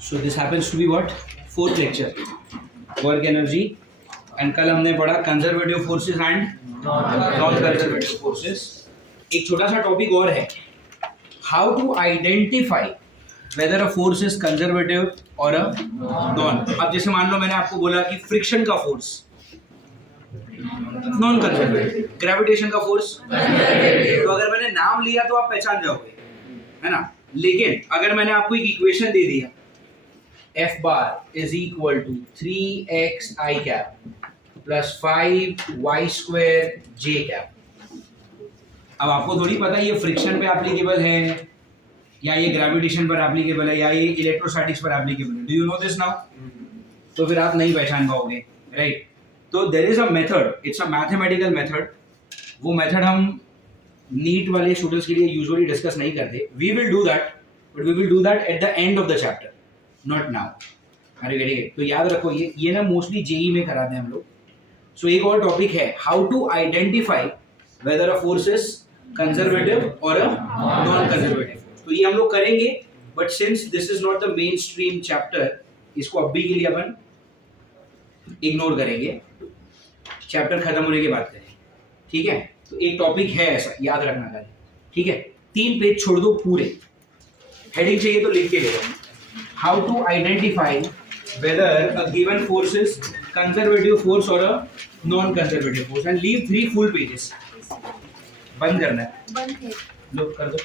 So this happens to be what? Fourth lecture, work energy. And कल हमने पढ़ा conservative forces and non conservative forces. एक छोटा सा टॉपिक और है, how to identify whether a force is conservative और अ नॉन. अब जैसे मान लो मैंने आपको बोला कि फ्रिक्शन का फोर्स नॉन कंजर्वेटिव, ग्रेविटेशन का फोर्स, तो अगर मैंने नाम लिया तो आप पहचान जाओगे, है ना. लेकिन अगर मैंने आपको एक इक्वेशन दे दिया, F bar is equal to 3xi cap plus 5y square j cap. अब आपको थोड़ी पता ये फ्रिक्शन पे एप्लीकेबल है या ये ग्रेविटेशन पर एप्लीकेबल है या ये इलेक्ट्रोस्टैटिक्स पर एप्लीकेबल है. Do you know this now? तो फिर आप नहीं पहचान पाओगे, राइट. तो there is a method, it's a mathematical method. वो मेथड हम नीट वाले स्टूडेंट्स के लिए यूजुअली डिस्कस नहीं करते. We will do that, but we will do that at the end of the chapter, not now. अरे very good. तो याद रखो ये ना मोस्टली जेई में कराते हैं हम लोग. सो एक और टॉपिक है, how to identify whether a force is conservative और अ नॉन कंजर्वेटिव. तो ये हम लोग करेंगे, but since this is not the main stream chapter, इसको अभी के लिए अपन इग्नोर करेंगे, चैप्टर खत्म होने के बाद करेंगे, ठीक है. तो एक टॉपिक है ऐसा, याद रखना खाली, ठीक है. 3 पेज छोड़ दो पूरे, हेडिंग चाहिए तो लिख के ले लो. How to identify whether a given force is conservative force और a non conservative force, and leave 3 full pages. बंद करना है, बंद है, लो कर दो.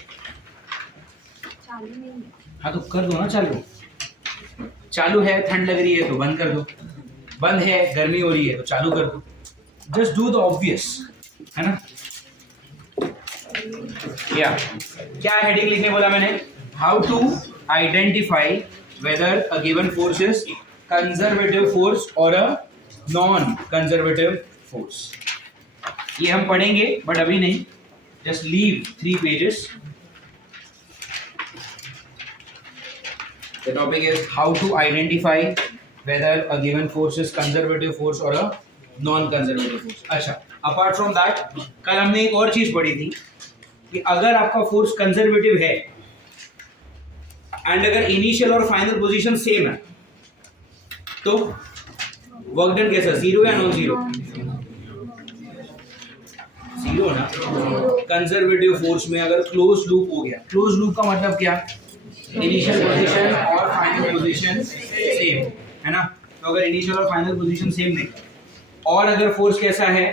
चालू नहीं है. हाँ तो कर दो ना चालू. चालू है, ठंड लग रही है तो बंद कर दो. बंद है, गर्मी हो रही है तो चालू कर दो. जस्ट डू द ऑब्वियस, है ना. या क्या हेडिंग लिखने बोला मैंने? How to identify whether a given force is conservative force और अ नॉन कंजर्वेटिव फोर्स. ये हम पढ़ेंगे बट अभी नहीं. Just leave 3 pages. The topic is how to identify whether a given force is conservative force or a non-conservative force. अच्छा, apart from that, कल हमने एक और चीज पढ़ी थी कि अगर आपका फोर्स कंजर्वेटिव है एंड अगर इनिशियल और फाइनल पोजीशन सेम है तो वर्क डन कैसा, जीरो या नॉन जीरो? जीरो ना. कंजर्वेटिव फोर्स में अगर क्लोज लूप हो गया, क्लोज लूप का मतलब क्या? इनिशियल पोजीशन और फाइनल पोजीशन सेम, है ना. तो अगर इनिशियल और फाइनल पोजीशन सेम नहीं, और अगर फोर्स कैसा है,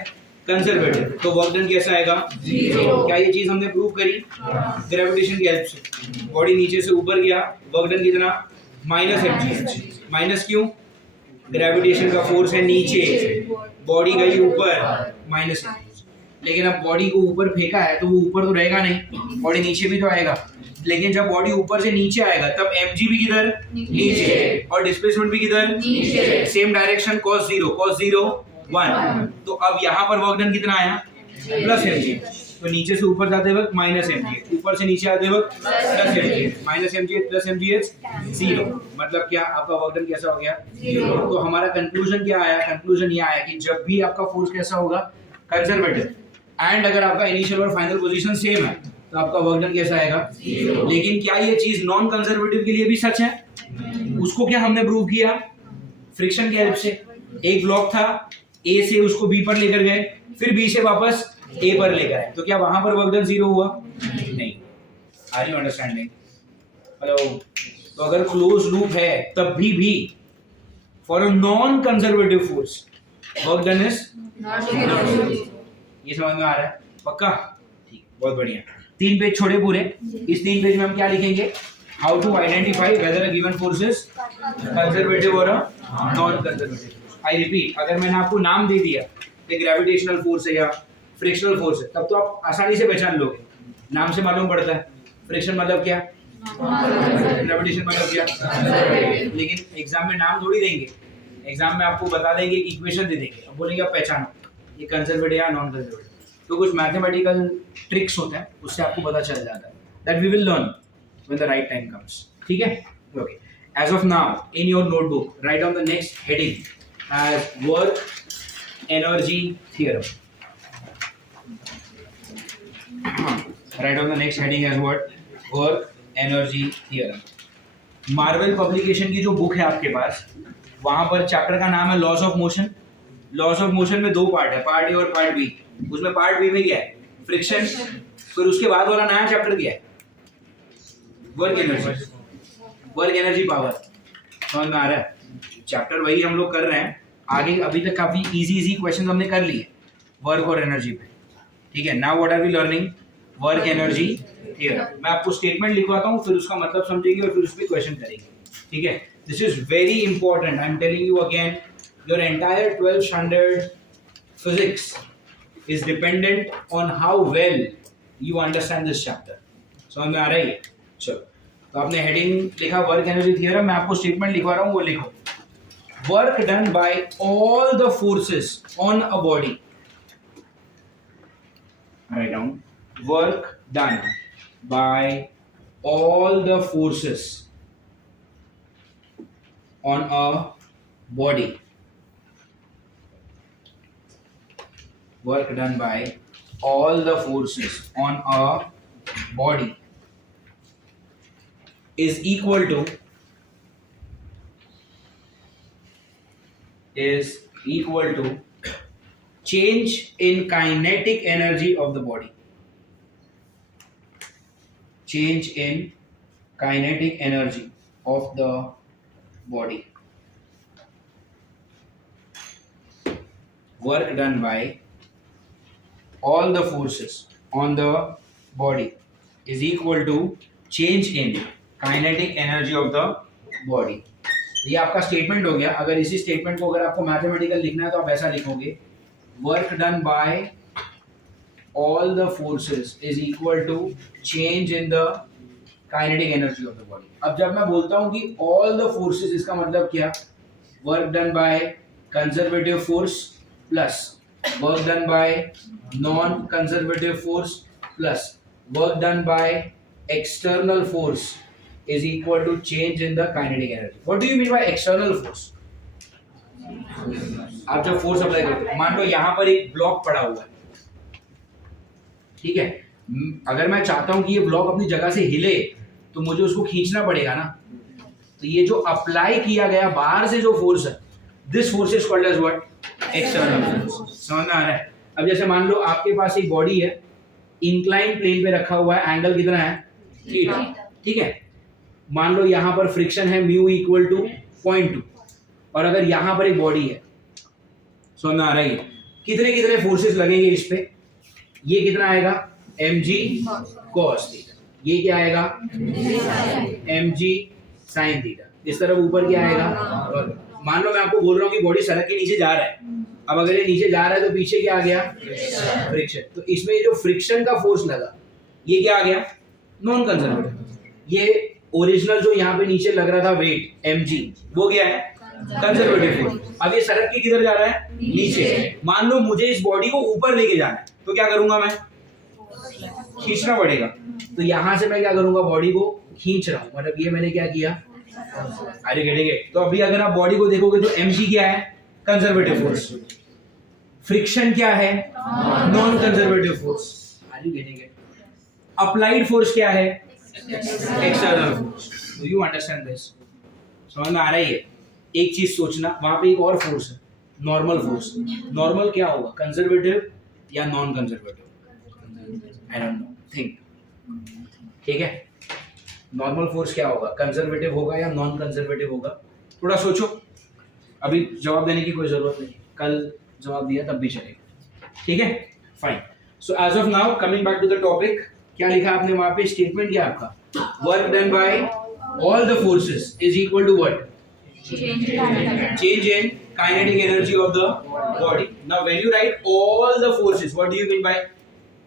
कंजर्वेटिव, तो वर्क डन कैसा आएगा? जीरो. क्या ये चीज हमने प्रूव करी? ग्रेविटेशन की हेल्प से. बॉडी नीचे से ऊपर गया, वर्क डन कितना? -mg. माइनस क्यों? ग्रेविटेशन का फोर्स है नीचे, बॉडी गई ऊपर, -mg. लेकिन अब बॉडी को ऊपर फेंका है तो वो ऊपर तो रहेगा नहीं, बॉडी नीचे भी तो आएगा. लेकिन जब बॉडी ऊपर से नीचे आएगा तब mg भी किधर? नीचे. और डिस्प्लेसमेंट भी किधर? नीचे. Same direction, cos 0 1. तो अब यहाँ पर वर्क डन कितना आया? +mg. तो नीचे से ऊपर जाते वक्त -mg, ऊपर से नीचे आते वक्त +mg. -mg +mg is 0. मतलब क्या? आपका वर्क डन कैसा हो गया? 0. तो हमारा कंक्लूजन क्या आया? कंक्लूजन ये आया कि जब भी आपका फोर्स कैसा होगा? कंजर्वेटिव. एंड अगर आपका इनिशियल और फाइनल पोजीशन सेम है तो आपका वर्क डन कैसा आएगा? 0. लेकिन क्या ये चीज नॉन कंजर्वेटिव के लिए भी सच है? उसको क्या हमने प्रूव किया? फ्रिक्शन की हेल्प से. एक ब्लॉक था, ए से उसको बी पर लेकर गए, फिर बी से वापस ए पर लेकर आए, तो क्या वहां पर वर्क डन 0 हुआ? नहीं. Are you understanding? हेलो. तो अगर क्लोज लूप है तब भी for a non conservative force work done is not 0. ये समझ में आ रहा है? पक्का? ठीक, बहुत बढ़िया. 3 पेज छोड़े पूरे. इस 3 पेज में हम क्या लिखेंगे? How to identify whether a given force is conservative और नॉन कंजर्वेटिव. आई रिपीट, अगर मैंने आपको नाम दे दिया कि ग्रेविटेशनल फोर्स है या फ्रिक्शनल फोर्स है, तब तो आप आसानी से पहचान लोगे. नाम से मालूम पड़ता है. फ्रिक्शन मतलब क्या? ग्रेविटेशन मतलब क्या? लेकिन एग्जाम में नाम थोड़ी देंगे. एग्जाम में आपको बता देंगे, एक इक्वेशन दे देंगे, अब बोलेंगे आप पहचानो ये कंजर्वेटिव या नॉन कंजर्वेटिव. तो कुछ मैथमेटिकल ट्रिक्स होते हैं, उससे आपको पता चल जाता है. That we will learn when the right time comes. ठीक है? Okay. As of now in your notebook write on the next heading as work energy theorem. Write on the next heading as what? Work energy theorem. Marvel publication की जो book है आपके पास, वहां पर chapter का नाम है laws of motion. Laws of motion में 2 पार्ट है, पार्ट ए और पार्ट बी। उसमें पार्ट बी में क्या है? फ्रिक्शन। फिर उसके बाद वाला नया चैप्टर क्या है? Work energy, work energy power. समझ में आ रहा है? चैप्टर वही हम लोग कर रहे हैं आगे। अभी तक काफी इजी क्वेश्चन हमने कर लिए वर्क और एनर्जी पे, ठीक है। Now what are we learning? Work energy theorem. मैं आपको स्टेटमेंट लिखवाता हूँ, फिर उसका मतलब समझेंगे और फिर उस पर क्वेश्चन करेंगे, ठीक है। This is very important, I am telling you again. Your entire 12th standard physics is dependent on how well you understand this chapter. समझ में आ रही है? चलो, तो आपने हेडिंग लिखा वर्क एनर्जी थ्योरम, मैं आपको स्टेटमेंट लिखवा रहा हूँ, वो लिखो। Work done by all the forces on a body, write down, work done by all the forces on a body, work done by all the forces on a body is equal to change in kinetic energy of the body. Change in kinetic energy of the body. Work done by all the forces on the body is equal to change in kinetic energy of the body. ये आपका statement हो गया। अगर इसी statement को अगर आपको mathematical लिखना है तो आप ऐसा लिखोगे, work done by all the forces is equal to change in the kinetic energy of the body. अब जब मैं बोलता हूं कि ऑल द फोर्सेस, इसका मतलब क्या? Work done by conservative force plus work done bye non conservative force plus work done by external force is equal to change in the kinetic energy. What do you mean by external force? आप जब force apply करते हो, मान लो यहाँ पर एक block पड़ा हुआ है, ठीक है। अगर मैं चाहता हूँ कि ये ब्लॉक अपनी जगह से हिले तो मुझे उसको खींचना पड़ेगा ना। तो ये जो अप्लाई किया गया बाहर से जो फोर्स है, this force is called as what? External force. समझ में आ रहा है? अब जैसे मान लो आपके पास एक बॉडी है, इंक्लाइन प्लेन पे रखा हुआ है, एंगल कितना है? थीटा, ठीक है। मान लो यहाँ पर फ्रिक्शन है म्यू इक्वल टू 0.2, और अगर यहाँ पर एक बॉडी है, समझ में आ रही है? कितने कितने फोर्सेस लगेंगे इस पे? ये कितना आएगा? mg cos theta. ये क्या आएगा? mg sin theta. इस तरफ ऊपर क्या आएगा? मान लो मैं आपको बोल रहा हूँ कि बॉडी सड़क के नीचे जा रहा है। अब अगर ये नीचे जा रहा है तो पीछे क्या आ गया? फ्रिक्शन। तो इसमें ये जो फ्रिक्शन का फोर्स लगा, ये क्या आ गया? Non conservative. ये ओरिजिनल जो यहाँ पे नीचे लग रहा था वेट mg, वो क्या है? Conservative force. अब ये सड़क के किधर जा रहा है? नीचे। मान लो मुझे इस बॉडी को ऊपर लेके जाना है, तो क्या करूंगा मैं? खींचना पड़ेगा। तो यहाँ से मैं क्या करूंगा? बॉडी को खींच रहा हूँ, मतलब ये मैंने क्या किया? अरे गेटेंगे। तो अभी अगर आप बॉडी को देखोगे तो mg क्या है? Conservative force. फ्रिक्शन क्या है? Non conservative force. Are you getting it? Applied force क्या है? External force. Do you understand this? समझ में आ रही है? एक चीज सोचना, वहां पे एक और फोर्स है, नॉर्मल फोर्स। नॉर्मल क्या होगा? कंजर्वेटिव या non conservative? I don't know, think. ठीक है, नॉर्मल फोर्स क्या होगा? कंजर्वेटिव होगा या नॉन कंजर्वेटिव होगा? थोड़ा सोचो। अभी जवाब देने की कोई जरूरत नहीं, कल जवाब दिया तब भी चलेगा। ठीक है, fine. So as of now coming back to the topic, क्या लिखा आपने वहां पे? स्टेटमेंट क्या आपका? Work done by all the forces is equal to what? Change in kinetic energy of the body. Now when you write all the forces, what do you mean by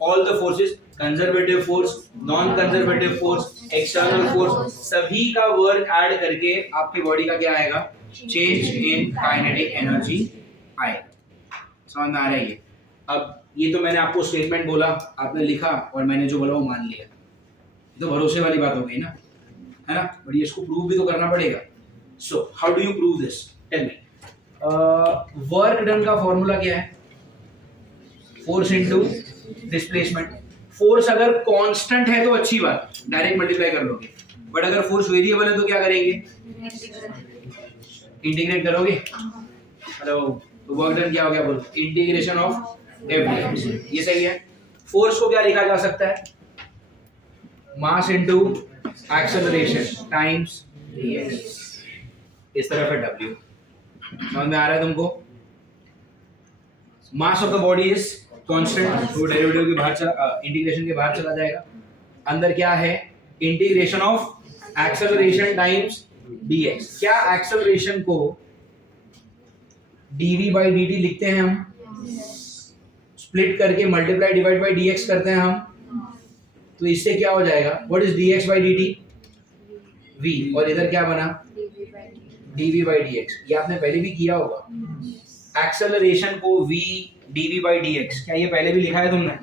all the forces? Conservative force, non-conservative force, external force, सभी का work add करके आपकी body का क्या आएगा? Change in kinetic energy आएगा। समझ में आ रहा है? अब ये तो मैंने आपको स्टेटमेंट बोला, आपने लिखा और मैंने जो बोला वो मान लिया, ये तो भरोसे वाली बात हो गई ना, है ना? बट ये इसको प्रूव भी तो करना पड़ेगा। So how do you prove this? Tell me. Work done का फॉर्मूला क्या है? Force into displacement. फोर्स अगर कांस्टेंट है तो अच्छी बात, डायरेक्ट मल्टीप्लाई कर लोगे। बट अगर फोर्स वेरिएबल है तो क्या करेंगे, इंटीग्रेट करोगे। हेलो, तो वर्क डन क्या हो गया बोलो, इंटीग्रेशन ऑफ एफ, ये सही है। फोर्स को क्या लिखा जा सकता है, mass into acceleration times dx, इस तरफ है w। समझ में आ रहा है तुमको? मास of the body is constant, तो डेरिवेटिव के बाहर चला, इंटीग्रेशन के बाहर चला जाएगा। अंदर क्या है, integration of acceleration times dx। क्या एक्सेलरेशन को dv by dt लिखते हैं हम, स्प्लिट करके मल्टीप्लाई डिवाइड बाय dx करते हैं हम, तो इससे क्या हो जाएगा, what is dx by dt, v, और इधर क्या बना, dv by dx। ये आपने पहले भी किया होगा, एक्सेलरेशन को v dv by dx, क्या ये पहले भी लिखा है तुमने?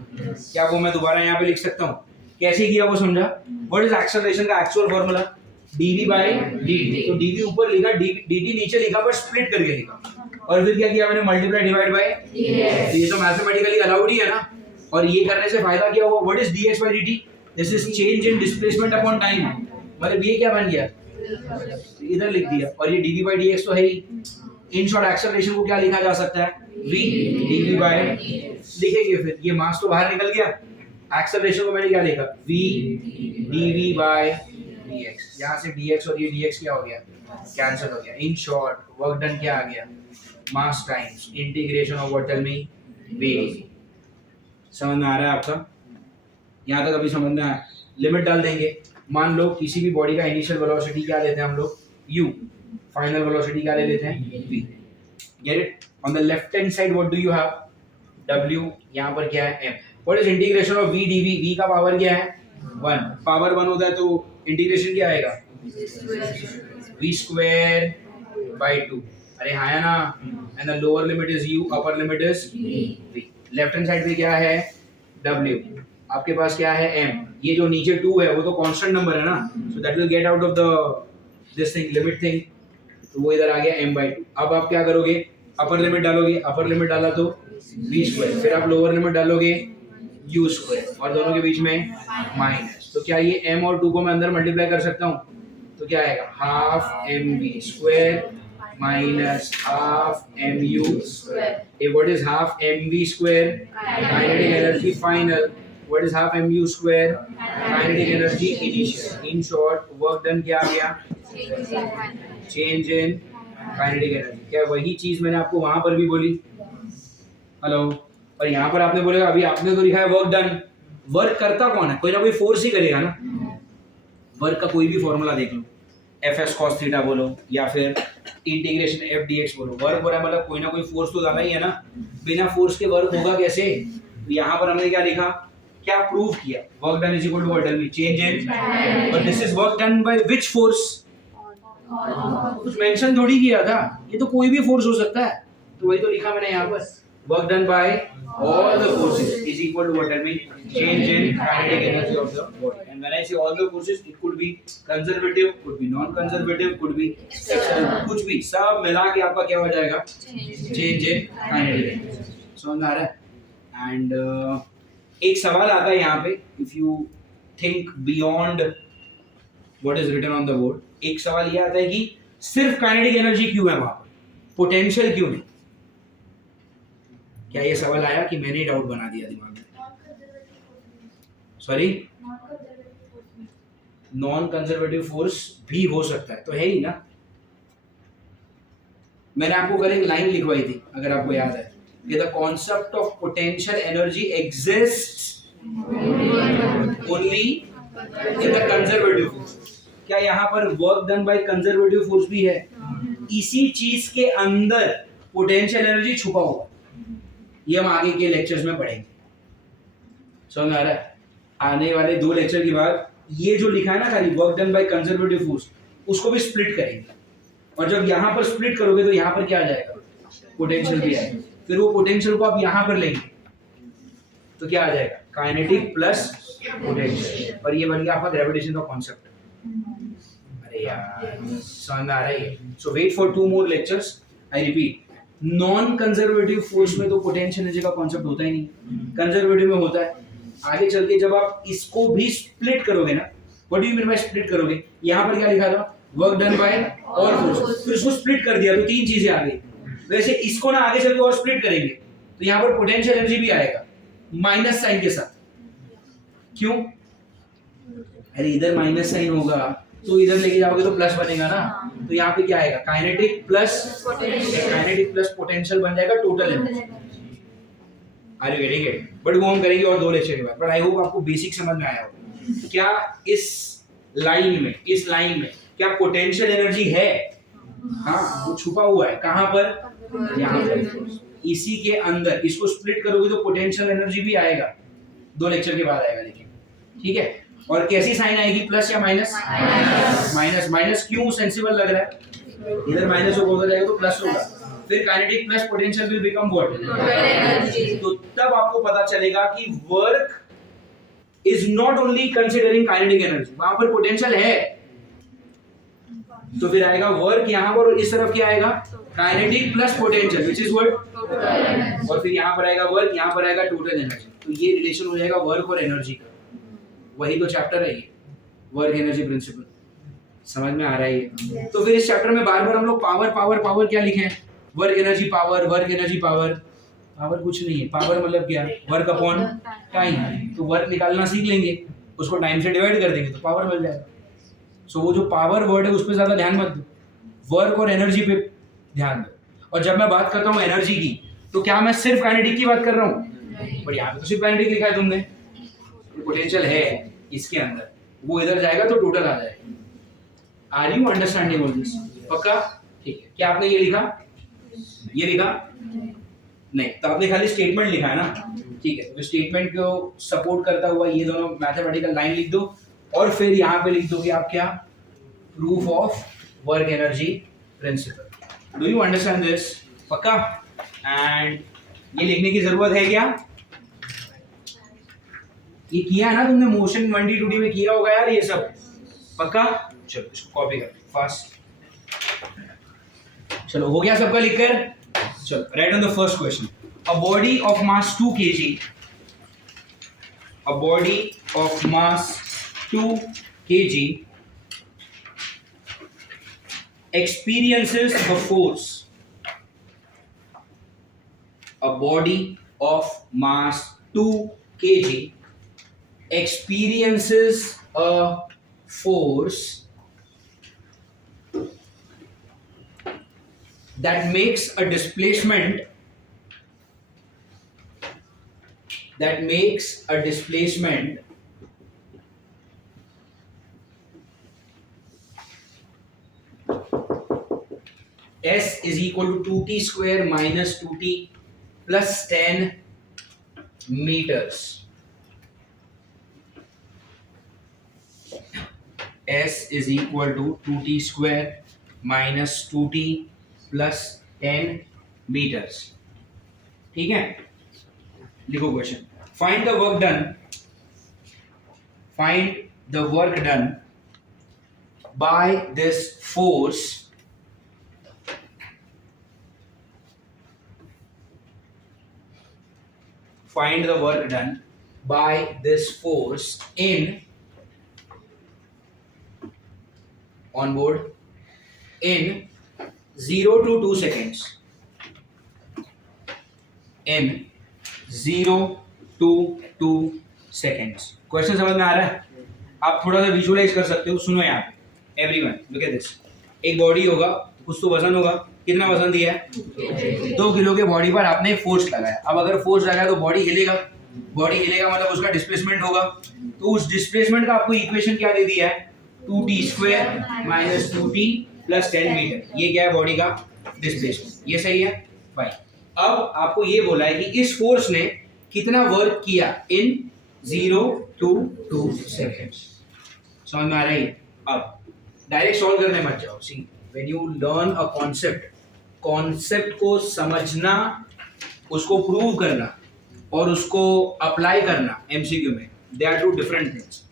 क्या वो मैं दोबारा यहाँ पे लिख सकता हूँ? कैसे किया वो समझा? व्हाट इज एक्सेलरेशन का actual formula, dv by dt। तो dv ऊपर लिखा, dt नीचे लिखा, पर स्प्लिट करके लिखा, और फिर क्या किया मैंने, मल्टीप्लाई डिवाइड बाय dx। ये तो मैथमेटिकली अलाउड ही है ना। और ये करने से फायदा क्या हुआ, what is dx by dt, this is change in displacement upon time. मतलब ये क्या बन गया, इधर लिख दिया, और ये dv by dx तो है ही। इन शॉर्ट एक्सेलरेशन को क्या लिखा जा सकता है, v dv by, लिखेंगे फिर, ये मास तो बाहर निकल गया, एक्सेलरेशन को मैंने क्या लिखा, v dv by dx। यहाँ से dx और ये dx क्या हो गया, कैंसिल हो गया। इन शॉर्ट वर्क डन क्या आ गया, mass times integration of what, tell me, v। समझ में आ रहा है आपका? यहाँ तक अभी समझ में आया। लिमिट डाल देंगे, मान लो किसी भी बॉडी का इनिशियल वेलोसिटी क्या लेते हैं हम लोग, u, फाइनल वेलोसिटी क्या ले लेते हैं, v। Get it? On the left hand side what do you have, w, यहाँ पर क्या है, m। What is integration of v dv, v का पावर क्या है, 1, पावर 1 होता है तो इंटीग्रेशन क्या आएगा, v स्क्वायर बाय 2। अरे हाँ है ना, and the lower limit is u, upper limit is v। Left hand side पे क्या है, w, आपके पास क्या है, m। ये जो नीचे 2 है वो तो कांस्टेंट नंबर है ना, so that will get out of the this thing, limit thing, तो वो इधर आ गया m/2। अब आप क्या करोगे, अपर लिमिट डालोगे, अपर लिमिट डाला तो v स्क्वायर, फिर आप लोअर लिमिट डालोगे u स्क्वायर, और दोनों के बीच में माइनस। तो क्या ये m और 2 को मैं अंदर मल्टीप्लाई कर सकता हूँ, तो क्या आएगा, half mv square minus half mu square. What is half mv square, kinetic energy final, what is half mu square, kinetic energy initial. In short work done क्या आ गया, चेंज इन काइनेटिक एनर्जी। क्या वही चीज मैंने आपको वहां पर भी बोली, हेलो, और यहाँ पर आपने बोलेगा, अभी आपने तो लिखा है वर्क डन, वर्क करता कौन है, कोई ना कोई फोर्स ही करेगा ना। वर्क का कोई भी फॉर्मूला देख लो, fs cos थीटा बोलो या फिर इंटीग्रेशन f dx बोलो, वर्क हो रहा है मतलब कोई ना कोई फोर्स तो ज्यादा ही है ना। बिना फोर्स के वर्क होगा कैसे? तो यहाँ पर हमने क्या लिखा, क्या प्रूव किया, work done is equal to what, tell me, change in, but this is work done by which force, कुछ मेंशन थोड़ी किया था, ये तो कोई भी फोर्स हो सकता है, तो वही तो लिखा मैंने यहाँ पर, work done bye all the forces is equal to what, tell me, change in kinetic energy of the body। And when I say all the forces, it could be conservative, could be non-conservative, could be accelerative, कुछ भी, सब मिला के आपका क्या हो जाएगा, change in kinetic energy। समझ में आ रहा है? And एक सवाल आता है यहाँ पे, if you think beyond what is written on the board, एक सवाल ये आता है कि सिर्फ काइनेटिक एनर्जी क्यों है वहां पर, पोटेंशियल क्यों नहीं? क्या ये सवाल आया कि मैंने डाउट बना दिया दिमाग में? सॉरी, नॉन कंजर्वेटिव फोर्स भी हो सकता है, तो है ही ना। मैंने आपको कल एक लाइन लिखवाई थी अगर आपको याद है, कि the concept of potential energy exists only in the conservative force. क्या यहाँ पर work done by conservative force भी है? इसी चीज के अंदर पोटेंशियल एनर्जी छुपा हुआ, ये हम आगे के लेक्चर्स में पढ़ेंगे। समझ आ रहा है? आने वाले 2 लेक्चर के बाद ये जो लिखा है ना खाली work done by conservative force, उसको भी स्प्लिट करेंगे, और जब यहाँ पर स्प्लिट करोगे तो यहाँ पर क्या आ जाएगा, पोटेंशियल भी आएगा। फिर वो पोटेंशियल को आप यहाँ पर लेंगे तो क्या आ जाएगा, काइनेटिक प्लस पोटेंशियल, और ये बन गया आपका ग्रेविटेशन का कॉन्सेप्ट। अरे यार समझ में आ रहा है? So wait for 2 more lectures. I repeat, non conservative force में तो पोटेंशियल एनर्जी का कॉन्सेप्ट होता ही नहीं, कंजर्वेटिव में होता है। आगे चल के जब आप इसको भी स्प्लिट करोगे ना, what do you mean by split करोगे? यहाँ पर क्या लिखा था? Work done by all force, फिर इसको स्प्लिट कर दिया तो तीन चीजें आ गई। वैसे इसको ना आगे चल के और स्प्लिट करेंगे तो यहाँ पर पोटेंशियल एनर्जी भी आएगा माइनस साइन के साथ। क्यों? अरे इधर माइनस साइन होगा तो इधर लेके जाओगे तो प्लस बनेगा ना, तो यहाँ पे क्या आएगा? काइनेटिक प्लस पोटेंशियल बन जाएगा total energy. Are you getting it? But वो हम करेंगे और 2 लेक्चर के बाद। बट आई होप आपको बेसिक समझ में आया होगा। क्या इस लाइन में क्या पोटेंशियल एनर्जी है? हाँ, वो छुपा हुआ है। कहाँ पर? यहाँ पर, इसी के अंदर। इसको स्प्लिट करोगे तो पोटेंशियल एनर्जी भी आएगा, 2 लेक्चर के बाद आएगा लेकिन, ठीक है। और कैसी साइन आएगी? प्लस या माइनस? माइनस। माइनस क्यों सेंसिबल लग रहा है? इधर माइनस होगा जाएगा तो प्लस होगा, फिर kinetic plus potential will become what? तो तब आपको पता चलेगा कि work is not only considering kinetic energy, वहां पर पोटेंशियल है। तो फिर आएगा वर्क यहाँ पर, और इस तरफ क्या आएगा? Kinetic plus potential which is what? और फिर यहाँ पर आएगा वर्क, यहाँ पर आएगा टोटल एनर्जी। तो ये रिलेशन हो जाएगा वर्क और एनर्जी का। वही तो चैप्टर है ये, वर्क एनर्जी प्रिंसिपल। समझ में आ रहा है ये? तो फिर इस चैप्टर में बार बार हम लोग पावर क्या लिखे हैं? Work energy power, work energy power. Power कुछ नहीं है, पावर मतलब क्या? Work upon time. तो वर्क निकालना सीख लेंगे, उसको टाइम से डिवाइड कर देंगे तो पावर मिल जाएगा। सो वो जो पावर वर्ड है उस पर ज्यादा ध्यान मत दो, वर्क और एनर्जी पे ध्यान दो। और जब मैं बात करता हूँ एनर्जी की, तो क्या मैं सिर्फ काइनेटिक की बात कर रहा हूँ? पर यहाँ पे तो सिर्फ काइनेटिक लिखा है तुमने। पोटेंशियल है इसके अंदर, वो इधर जाएगा तो टोटल आ जाएगा। Are you understanding all this? पक्का? ठीक है। क्या आपने ये लिखा? ये लिखा नहीं, तो आपने खाली स्टेटमेंट लिखा है ना, ठीक है। तो स्टेटमेंट को सपोर्ट करता हुआ ये दोनों मैथमेटिकल लाइन लिख दो, और फिर यहाँ पे लिख दो कि आप क्या? Proof of work energy principal. Do you understand this? पक्का? एंड ये लिखने की जरूरत है क्या? ये किया है ना तुमने, मोशन 1D 2D में किया होगा यार ये सब। पक्का? चलो इसको कॉपी कर फास्ट। चलो हो गया सबका लिखकर? चलो right on the first question. A body of mass 2 kg, a body of mass 2 kg experiences a force. A body of mass 2 kg experiences a force that makes a displacement S is equal to 2t square minus 2t plus 10 meters. S is equal to 2t square minus 2t plus 10 meters. ठीक है? लिखो question. Find the work done by this force in on board in 0 to 2 seconds. In 0 to 2 seconds. Question समझ में आ रहा है? आप थोड़ा सा विजुअलाइज कर सकते हो। सुनो यहाँ पे, एवरीवन लुक एट दिस। एक बॉडी होगा, कुछ तो वजन होगा। कितना वजन दिया है? 2 किलो के बॉडी पर आपने फोर्स लगाया। अब अगर फोर्स लगाया तो बॉडी हिलेगा मतलब उसका डिस्प्लेसमेंट होगा। तो उस डिस्प्लेसमेंट का आपको इक्वेशन क्या दे दिया है? 2t square minus 2t plus 10 metre. ये क्या है? बॉडी का डिस्प्लेसमेंट। ये सही है भाई। अब आपको ये बोला है कि इस फोर्स ने कितना वर्क किया इन 0 to 2 seconds। समझ में आ रही है? अब डायरेक्ट सॉल्व करने मत जाओ। See when you learn a concept को समझना, उसको प्रूव करना और उसको अप्लाई करना एमसीक्यू में, दे आर 2 डिफरेंट थिंग्स।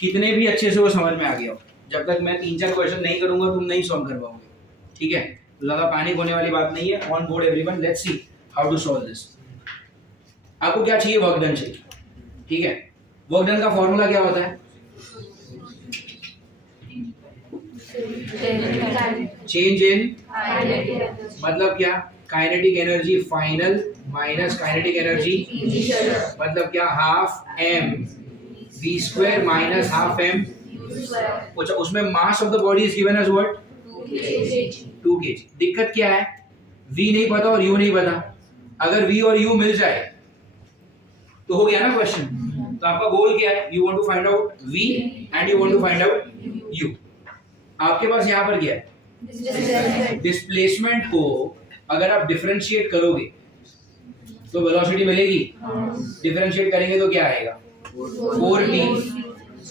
कितने भी अच्छे से वो समझ में आ गया हो, जब तक मैं 3-4 क्वेश्चन नहीं करूंगा तुम नहीं सॉल्व कर पाओगे। ठीक है? ज्यादा पैनिक होने वाली बात नहीं है। On board everyone, let's see how to solve this. आपको क्या चाहिए? वर्क डन चाहिए। ठीक है? वर्क डन का फॉर्मूला क्या होता है? चेंज इन मतलब क्या, kinetic energy final minus kinetic energy मतलब क्या, half M V square minus half M. अच्छा, उसमें mass of the body is given as what, 2 kg। दिक्कत क्या है, v नहीं पता और u नहीं पता। अगर v और u मिल जाए तो हो गया ना क्वेश्चन। तो आपका गोल क्या है, you want to find out v and you want to find out u। आपके पास यहाँ पर क्या है, डिस्प्लेसमेंट को अगर आप डिफरेंशिएट करोगे तो वेलोसिटी मिलेगी। डिफरेंशिएट करेंगे तो क्या आएगा, 4t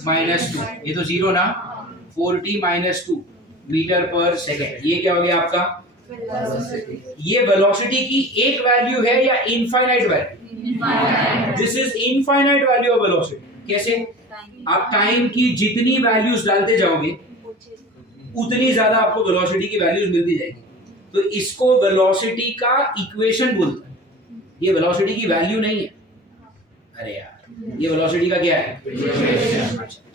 माइनस 2, ये तो जीरो ना, 4t माइनस 2 मीटर पर सेकेंड। ये क्या हो गया आपका, ये वेलोसिटी की एक वैल्यू है या infinite value, this is infinite value of velocity. कैसे, आप टाइम की जितनी वैल्यूज डालते जाओगे उतनी ज्यादा आपको वेलोसिटी की वैल्यूज मिलती जाएगी। तो इसको वेलोसिटी का इक्वेशन बोलते हैं, ये वेलोसिटी की वैल्यू नहीं है। अरे यार, ये वेलोसिटी का क्या है,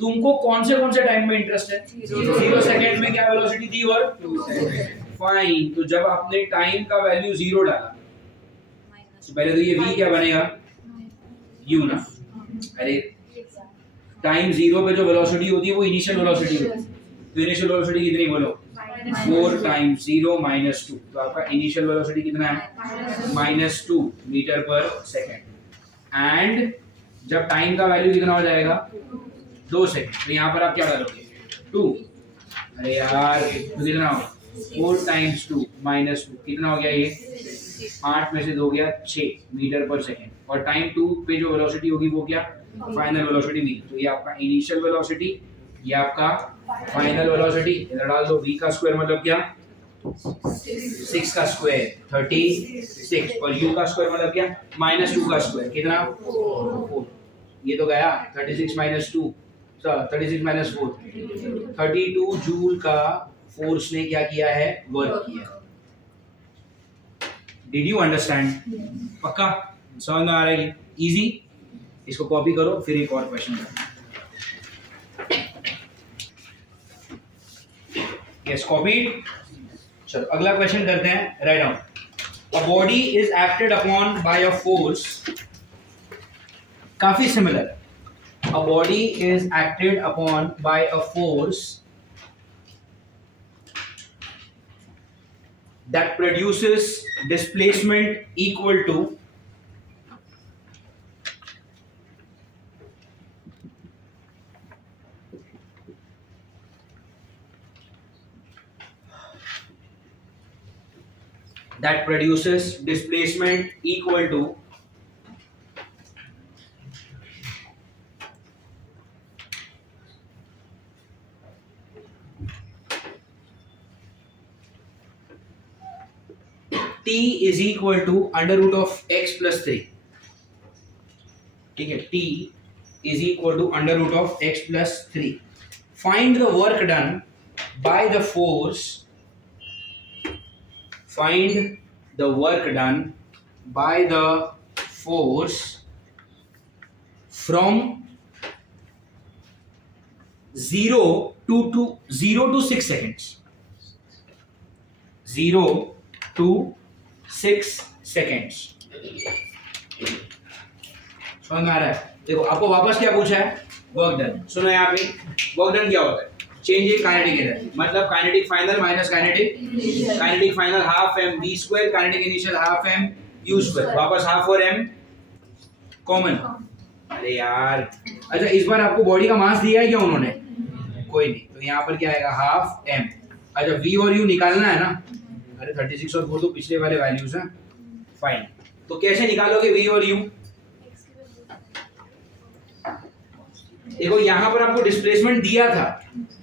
तुमको कौन से टाइम में इंटरेस्ट है, 0 सेकंड में क्या वेलोसिटी थी और 2 सेकंड। फाइन, तो जब आपने टाइम का वैल्यू 0 डाला तो पहले तो ये v क्या बनेगा, u ना। अरे टाइम 0 पे जो वेलोसिटी होती है वो इनिशियल वेलोसिटी होती है। तो इनिशियल वेलोसिटी कितनी बोलो, 4 टाइम्स 0 माइनस 2। तो आपका इनिशियल वेलोसिटी कितना है, -2 मीटर पर सेकेंड। एंड जब टाइम का वैल्यू कितना हो जाएगा, 2 सेकंड, तो यहाँ पर आप क्या डालोगे, 2। अरे यार, तो कितना हो, 4 टाइम्स 2 माइनस 2 कितना हो गया, ये 8 में से 2 गया 6 मीटर पर सेकेंड। और टाइम 2 पे जो वेलोसिटी होगी वो क्या, फाइनल वेलोसिटी v। तो ये आपका इनिशियल वेलोसिटी, ये आपका फाइनल वेलोसिटी। इधर डाल दो, v का स्क्वायर मतलब क्या, 6 का स्क्वायर 36, और u का स्क्वायर मतलब क्या, -2 का स्क्वायर कितना, 4। ये तो गया 36 माइनस 2, 36 माइनस 4, 32 जूल का फोर्स ने क्या किया है, वर्क किया। डिड यू अंडरस्टैंड, पक्का समझ में आ रहा है, इजी। इसको कॉपी करो, फिर एक और क्वेश्चन करो। Yes, copied. चलो अगला क्वेश्चन करते हैं, write down. A body is acted upon bye a force, काफी सिमिलर है। A body is acted upon by a force that produces displacement equal to t is equal to under root of x plus 3। ठीक है, t is equal to under root of x plus 3। Find the work done by the force, find the work done by the force from 0 to 6 seconds, 0 to 6 seconds। समझ में आ रहा है, देखो आपको वापस क्या पूछा है, वर्क डन। सुनो यहाँ पे, वर्क डन क्या होता है, चेंज इन काइनेटिक एनर्जी मतलब kinetic final minus kinetic final half M V square, kinetic initial half M U square, वापस हाफ और एम कॉमन। अरे यार, अच्छा इस बार आपको बॉडी का मास दिया है क्या उन्होंने, कोई नहीं, तो यहाँ पर क्या आएगा, हाफ एम। अच्छा v और u निकालना है ना, अरे 36 और 4 तो पिछले वाले वैल्यूज हैं। फाइन, तो कैसे निकालोगे v और u, देखो यहाँ पर आपको डिस्प्लेसमेंट दिया था,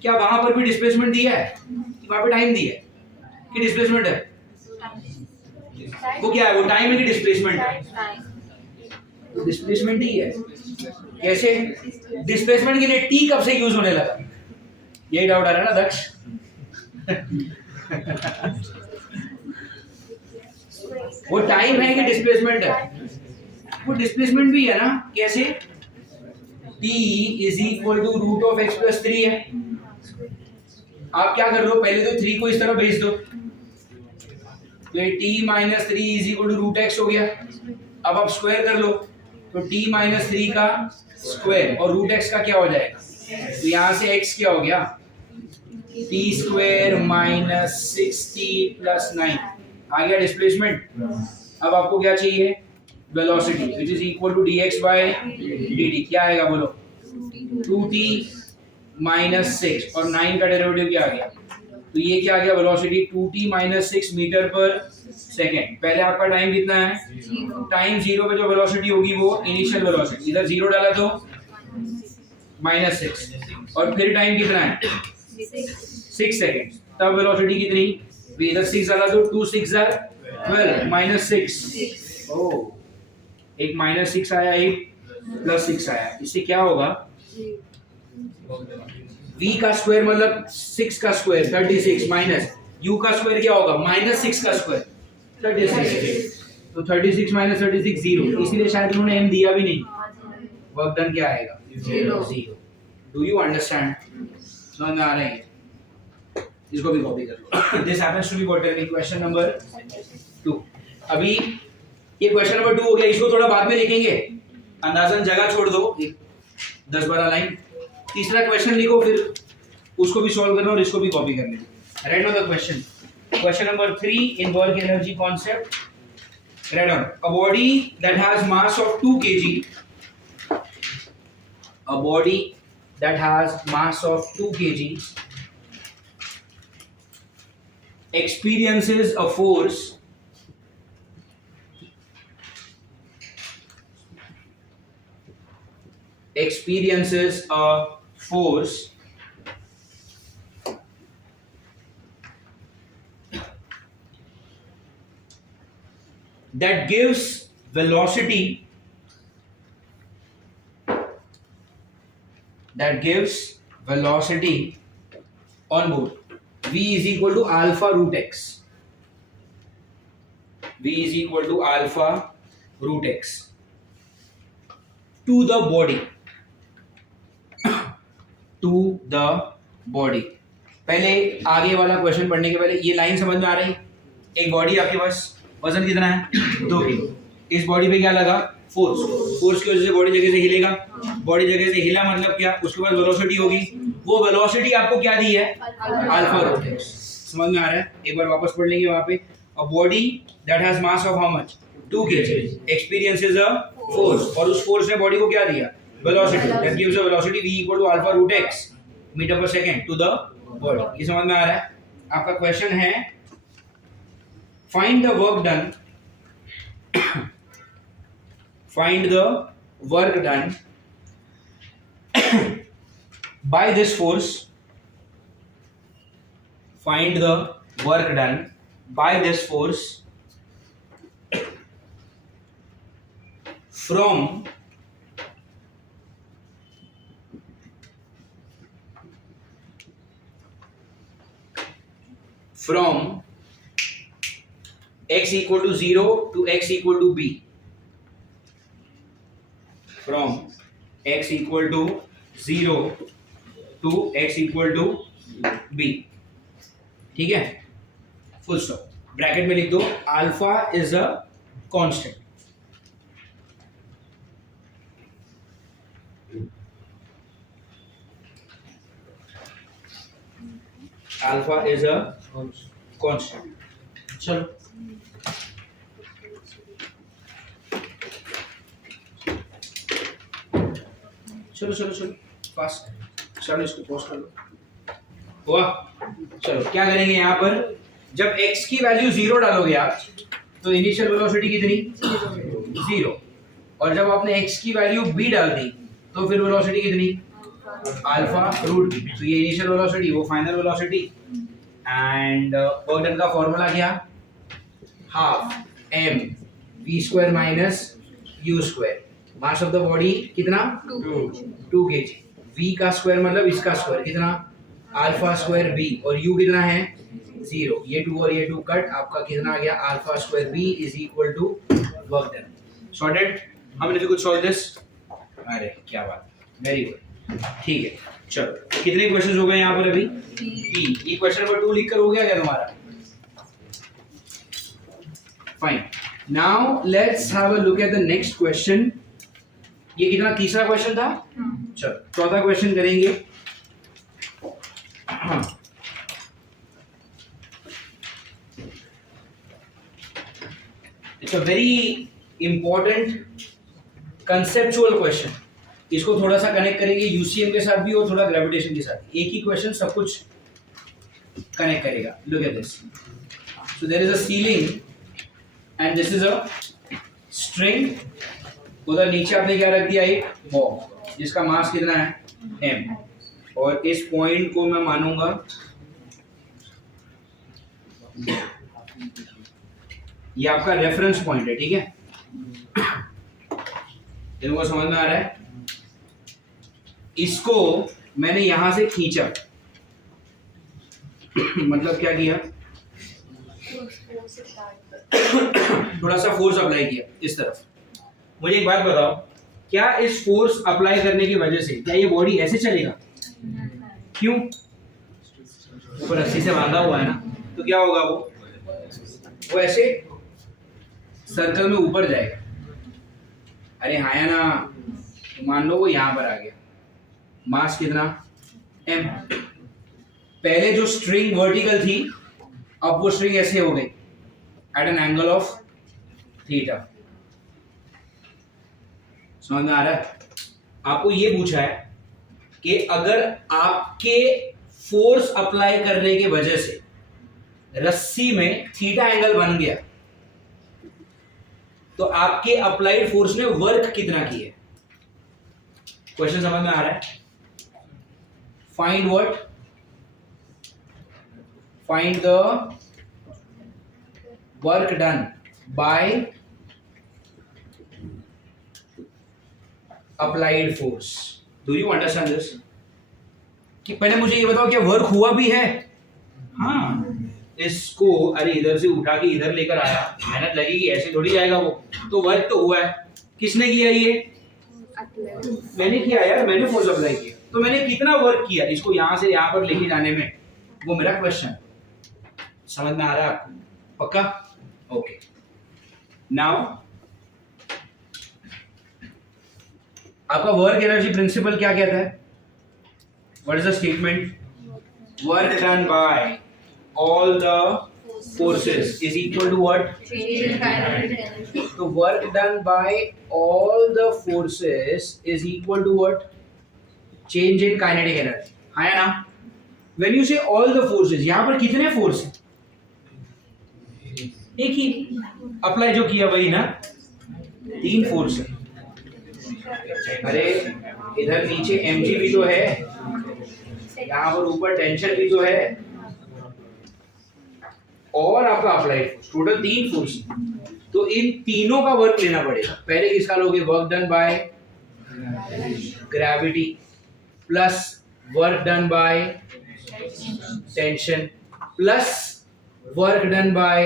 क्या वहां पर भी डिस्प्लेसमेंट दिया है कि वहां पे टाइम दिया है कि डिस्प्लेसमेंट है, वो क्या है, वो टाइम है कि डिस्प्लेसमेंट है, तो डिस्प्लेसमेंट ही है। कैसे, डिस्प्लेसमेंट के लिए t कब से यूज होने लगा, यही डाउट आ रहा है ना दक्ष। वो टाइम है कि डिस्प्लेसमेंट है, वो डिस्प्लेसमेंट भी है ना। कैसे, t is equal to root of x plus 3 है, आप क्या कर लो, पहले तो 3 को इस तरफ भेज दो, तो ये t minus 3 is equal to root X हो गया। अब आप स्क्वायर कर लो, तो t माइनस 3 का स्क्वायर और रूट एक्स का क्या हो जाएगा, तो यहाँ से x क्या हो गया, t square minus 6t plus 9 आ गया डिस्प्लेसमेंट। अब आपको क्या चाहिए, velocity which is equal to dx by dt, क्या आएगा बोलो, 2t माइनस 6 और 9 का डेरिवेटिव क्या आ गया, तो ये क्या आ गया, वेलोसिटी 2t माइनस 6 मीटर पर सेकेंड। पहले आपका टाइम कितना है, टाइम 0 पे जो वेलोसिटी होगी वो इनिशियल वेलोसिटी, इधर 0 डाला तो माइनस 6 और फिर टाइम कितना है 6 सेकेंड, तब वेलोसिटी कितनी, इधर 6 डाला तो 2 6 12 माइनस 6, ओह एक माइनस 6 आया, एक प्लस 6 आया, इससे क्या होगा, v का स्क्वायर मतलब 6 का स्क्वायर 36 माइनस u का स्क्वायर क्या होगा, माइनस 6 का स्क्वायर 36, तो 36 माइनस 36 0, इसीलिए शायद उन्होंने m दिया भी नहीं, वर्क डन क्या आएगा, 0। डू यू अंडरस्टैंड, समझ में आ रहा है, इसको भी कॉपी कर लो। This happens to be quarterly question number 2। अभी ये क्वेश्चन नंबर 2 हो गया, इसको थोड़ा बाद में लिखेंगे, अंदाजन जगह छोड़ दो 10-12 लाइन। तीसरा क्वेश्चन लिखो, फिर उसको भी सॉल्व करना और इसको भी कॉपी कर लेना। Right on the question, question number 3 in work energy concept, right on, a body that has mass of 2 kg, a body that has mass of 2 kg experiences a force that gives velocity on board v is equal to alpha root x, v is equal to alpha root x to the body पहले आगे वाला question पढ़ने के पहले ये line समझ में आ रही, एक बॉडी आपके पास, वजन कितना है 2 किलो, इस बॉडी पे क्या लगा, फोर्स की वजह से बॉडी जगह से हिलेगा, बॉडी जगह से हिला मतलब क्या, उसके बाद वेलोसिटी होगी, वो वेलोसिटी आपको क्या दी है, अल्फा रूट एक्स। समझ में आ रहा है, एक बार वापस पढ़ लेंगे वहां पे, a body that has mass of how much 2 kg experiences a force, और उस फोर्स ने बॉडी को क्या दिया, velocity, that gives a velocity v equal to alpha root x metre per second to the body. ये समझ में आ रहा है। आपका क्वेश्चन है, find the work done by this force, find the work done by this force from x equal to 0 to x equal to b, from x equal to 0 to x equal to b, ठीक है, full stop, bracket में लिख दो alpha is a constant, alpha is a constant. चलो चलो चलो चलो fast, चलो इसको पॉज कर लो, हुआ। चलो क्या करेंगे यहाँ पर, जब x की वैल्यू 0 डालोगे आप तो इनिशियल वेलोसिटी कितनी 0, और जब आपने x की वैल्यू b डाल दी तो फिर वेलोसिटी कितनी अल्फा रूट b, तो ये इनिशियल वेलोसिटी वो final velocity, and work done का फॉर्मूला क्या, half m v square minus u square, mass of the body कितना 2 kg, v का स्क्वायर मतलब इसका स्क्वायर कितना अल्फा स्क्वायर b, और u कितना है 0, ये 2 और ये 2 कट, आपका कितना आ गया alpha square b is equal to work done. Sorted, हम if you could solve this, अरे क्या बात, वेरी गुड। ठीक है, चलो कितने क्वेश्चन हो गए यहाँ पर अभी? 3। ये क्वेश्चन नंबर 2 लिख कर हो गया क्या तुम्हारा? Fine. Now let's have a look at the next question. ये कितना, तीसरा क्वेश्चन था? चलो चौथा क्वेश्चन करेंगे। हाँ, it's a very important conceptual question. इसको थोड़ा सा कनेक्ट करेंगे यूसीएम के साथ भी और थोड़ा ग्रेविटेशन के साथ। एक ही क्वेश्चन सब कुछ कनेक्ट करेगा। Look at this. So there is a ceiling and this is a string. उधर नीचे आपने क्या रख दिया? एक बॉल जिसका मास कितना है? m। और इस पॉइंट को मैं मानूंगा ये आपका रेफरेंस पॉइंट है, ठीक है? इनको समझ में आ रहा है? इसको मैंने यहां से खींचा मतलब क्या किया? थोड़ा सा फोर्स अप्लाई किया इस तरफ। मुझे एक बात बताओ, क्या इस फोर्स अप्लाई करने की वजह से क्या ये बॉडी ऐसे चलेगा? क्यों? ऊपर रस्सी से बांधा हुआ है ना, तो क्या होगा? वो ऐसे सर्कल में ऊपर जाएगा। अरे हाँ या ना? मान लो वो यहां पर आ गया, मास कितना? m। पहले जो स्ट्रिंग वर्टिकल थी, अब वो स्ट्रिंग ऐसे हो गई at an angle of theta. समझ में आ रहा है? आपको ये पूछा है कि अगर आपके फोर्स अप्लाई करने की वजह से रस्सी में थीटा एंगल बन गया तो आपके अप्लाइड फोर्स ने वर्क कितना किया? क्वेश्चन समझ में आ रहा है? Find what? Find the work done by applied force. Do you understand this? कि पहले मुझे ये बताओ क्या वर्क हुआ भी है? हाँ, इसको अरे इधर से उठा के इधर लेकर आया, मेहनत लगेगी, ऐसे थोड़ी जाएगा वो। तो वर्क तो हुआ है। किसने किया? ये मैंने किया यार, मैंने फोर्स अप्लाई किया। तो मैंने कितना वर्क किया इसको यहां से यहां पर लेके जाने में, वो मेरा क्वेश्चन। समझ में आ रहा है आपको? पक्का? ओके। नाउ आपका वर्क एनर्जी प्रिंसिपल क्या कहता है? What is the statement? Work done bye all the forces is equal to what? So work done by all the forces is equal to what? Change in kinetic energy. है ना? When you say all the forces, यहाँ पर कितने force हैं? एक ही apply जो किया वही ना, 3 फोर्स है। अरे इधर नीचे mg भी तो है, यहाँ पर ऊपर टेंशन भी तो है, और आपका अप्लाइड फोर्स, टोटल 3 फोर्स। तो इन तीनों का वर्क लेना पड़ेगा। पहले किसका लोगे? Work done by gravity plus work done by tension plus work done by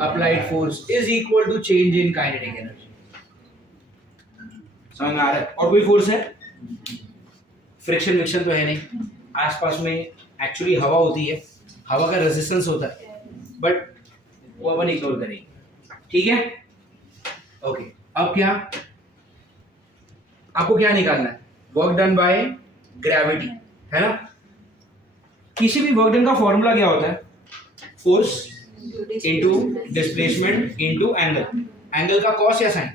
applied force is equal to change in kinetic energy. समझ में आ रहा है? और कोई फोर्स है? फ्रिक्शन विक्शन तो है नहीं, आसपास में एक्चुअली हवा होती है, हवा का रेजिस्टेंस होता है, बट वो अपन इग्नोर करेंगे। ठीक है? ओके। अब क्या आपको क्या निकालना है? वर्क डन बाय ग्रेविटी, है ना? किसी भी वर्क डन का फॉर्मूला क्या होता है? Force into displacement into angle. Angle का कॉस या साइन?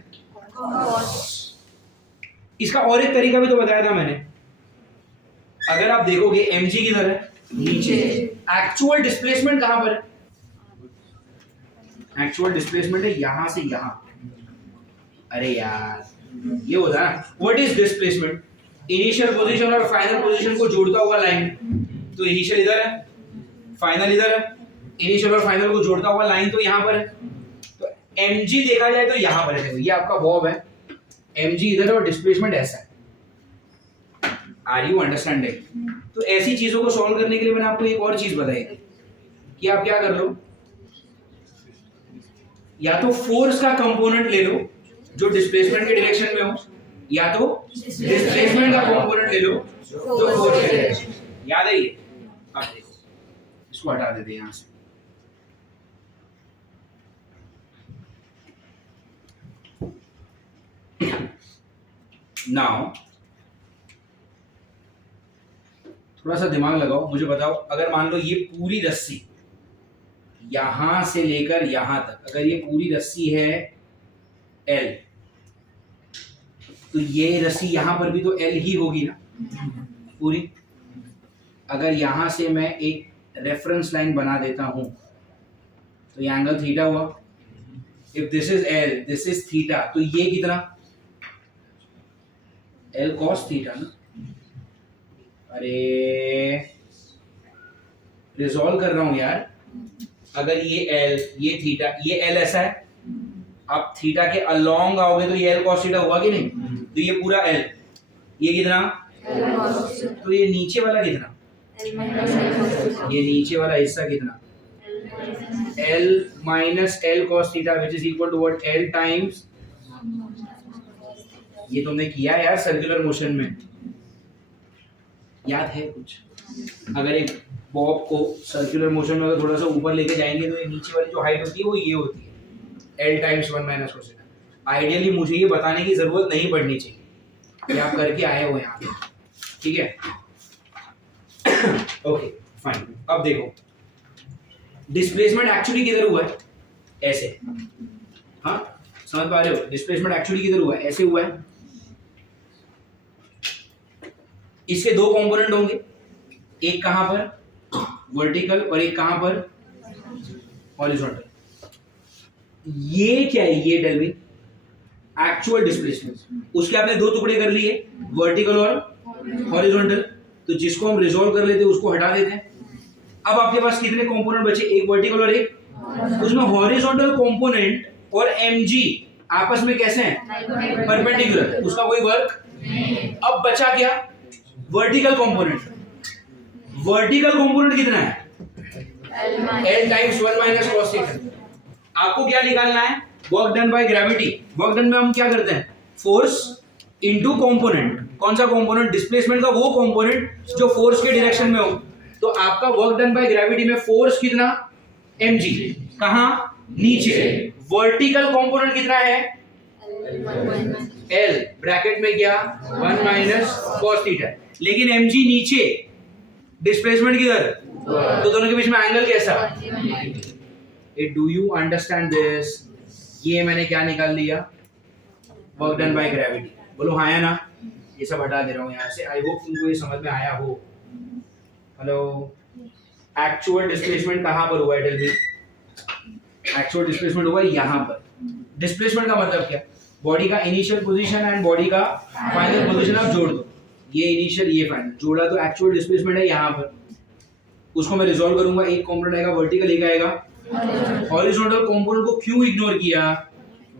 इसका और एक तरीका भी तो बताया था मैंने। अगर आप देखोगे mg किधर है? नीचे। एक्चुअल डिस्प्लेसमेंट कहां पर है? एक्चुअल डिस्प्लेसमेंट है यहां से यहां। अरे यार ये होता है ना, what is displacement? Initial position और फाइनल पोजीशन को जोड़ता हुआ लाइन। तो इनिशियल इधर है, फाइनल इधर है। इनिशियल और फाइनल को जोड़ता हुआ लाइन तो यहां पर है। तो mg देखा जाए तो यहां पर है। देखो ये आपका बॉब है, mg इधर है और डिस्प्लेसमेंट ऐसा है। Are you understanding? तो ऐसी चीजों को सॉल्व करने के लिए मैंने आपको एक और चीज बताई कि आप क्या कर लो, या तो फोर्स का कंपोनेंट ले लो जो डिस्प्लेसमेंट के डायरेक्शन में हो, या तो डिस्प्लेसमेंट का कंपोनेंट ले लो तो फोर्स का डायरेक्शन। याद है ये? अब देखो इसको हटा देते हैं यहां से। नाउ थोड़ा सा दिमाग लगाओ, मुझे बताओ अगर मान लो ये पूरी रस्सी यहां से लेकर यहां तक, अगर ये पूरी रस्सी है L, तो ये रस्सी यहां पर भी तो L ही होगी ना पूरी। अगर यहां से मैं एक रेफरेंस लाइन बना देता हूं तो ये एंगल थीटा हुआ। If this is L, this is theta, तो ये कितना L cos थीटा ना। अरे रिजॉल्व कर रहा हूं यार। अगर ये L, ये थीटा, ये L ऐसा है, आप थीटा के अलोंग आओगे तो ये L cos थीटा हुआ कि नहीं? तो ये पूरा L, ये कितना? तो ये नीचे वाला कितना? ये नीचे वाला हिस्सा कितना? L minus L cos theta which is equal to what? L times, ये तुमने किया यार सर्कुलर मोशन में, याद है कुछ? अगर एक बॉब को सर्कुलर मोशन में अगर थोड़ा सा ऊपर लेके जाएंगे तो ये नीचे वाली जो हाइट होती है वो ये होती है L times 1 minus cos theta. Ideally मुझे ये बताने की जरूरत नहीं पड़नी चाहिए कि आप करके आए हो यहाँ पे, ठीक है? Okay fine. अब देखो डिस्प्लेसमेंट एक्चुअली किधर हुआ है? ऐसे, हाँ समझ पा रहे हो? डिस्प्लेसमेंट एक्चुअली किधर हुआ है? ऐसे हुआ है। इसके दो कंपोनेंट होंगे, एक कहां पर वर्टिकल और एक कहां पर हॉरिजॉन्टल। ये क्या है? ये डेल्विन एक्चुअल डिस्प्लेसमेंट, उसके आपने दो टुकड़े कर लिए, वर्टिकल और हॉरिजॉन्टल। तो जिसको हम रिजॉल्व कर लेते हैं उसको हटा देते हैं। अब आपके पास कितने कंपोनेंट बचे? एक वर्टिकल और एक, उसमें हॉरिजॉन्टल कंपोनेंट और mg आपस में कैसे हैं? परपेंडिकुलर, उसका कोई वर्क। अब बचा क्या? Vertical component. वर्टिकल कंपोनेंट कितना है? L times 1 minus cos theta. आपको क्या निकालना है? Work done by gravity. Work done में हम क्या करते हैं? Force into component. कौन सा कंपोनेंट? डिस्प्लेसमेंट का वो कंपोनेंट जो फोर्स के डायरेक्शन में हो। तो आपका वर्क डन बाय ग्रेविटी में फोर्स कितना? mg। कहां? नीचे। वर्टिकल कंपोनेंट कितना है? L ब्रैकेट में क्या? 1 माइनस cos थीटा। लेकिन mg नीचे, डिस्प्लेसमेंट किधर? तो दोनों के बीच में एंगल कैसा? Do you understand this? ये मैंने क्या निकाल लिया? Work done by gravity. बोलो हाँ या ना? ये सब हटा दे रहा हूँ यहाँ से। आई होप तुमको ये समझ में आया हो। हेलो, एक्चुअल डिस्प्लेसमेंट कहाँ पर हुआ है? Tell me. एक्चुअल डिस्प्लेसमेंट हुआ है यहाँ पर। डिस्प्लेसमेंट का मतलब क्या? बॉडी का इनिशियल पोजीशन एंड बॉडी का फाइनल पोजीशन आप जोड़ दो। ये इनिशियल, ये फाइनल, जोड़ा तो एक्चुअल डिस्प्लेसमेंट है यहाँ पर। उसको मैं रिजॉल्व करूंगा। एक कंपोनेंट आएगा वर्टिकल, एक आएगा हॉरिजॉन्टल। कंपोनेंट को क्यों इग्नोर किया?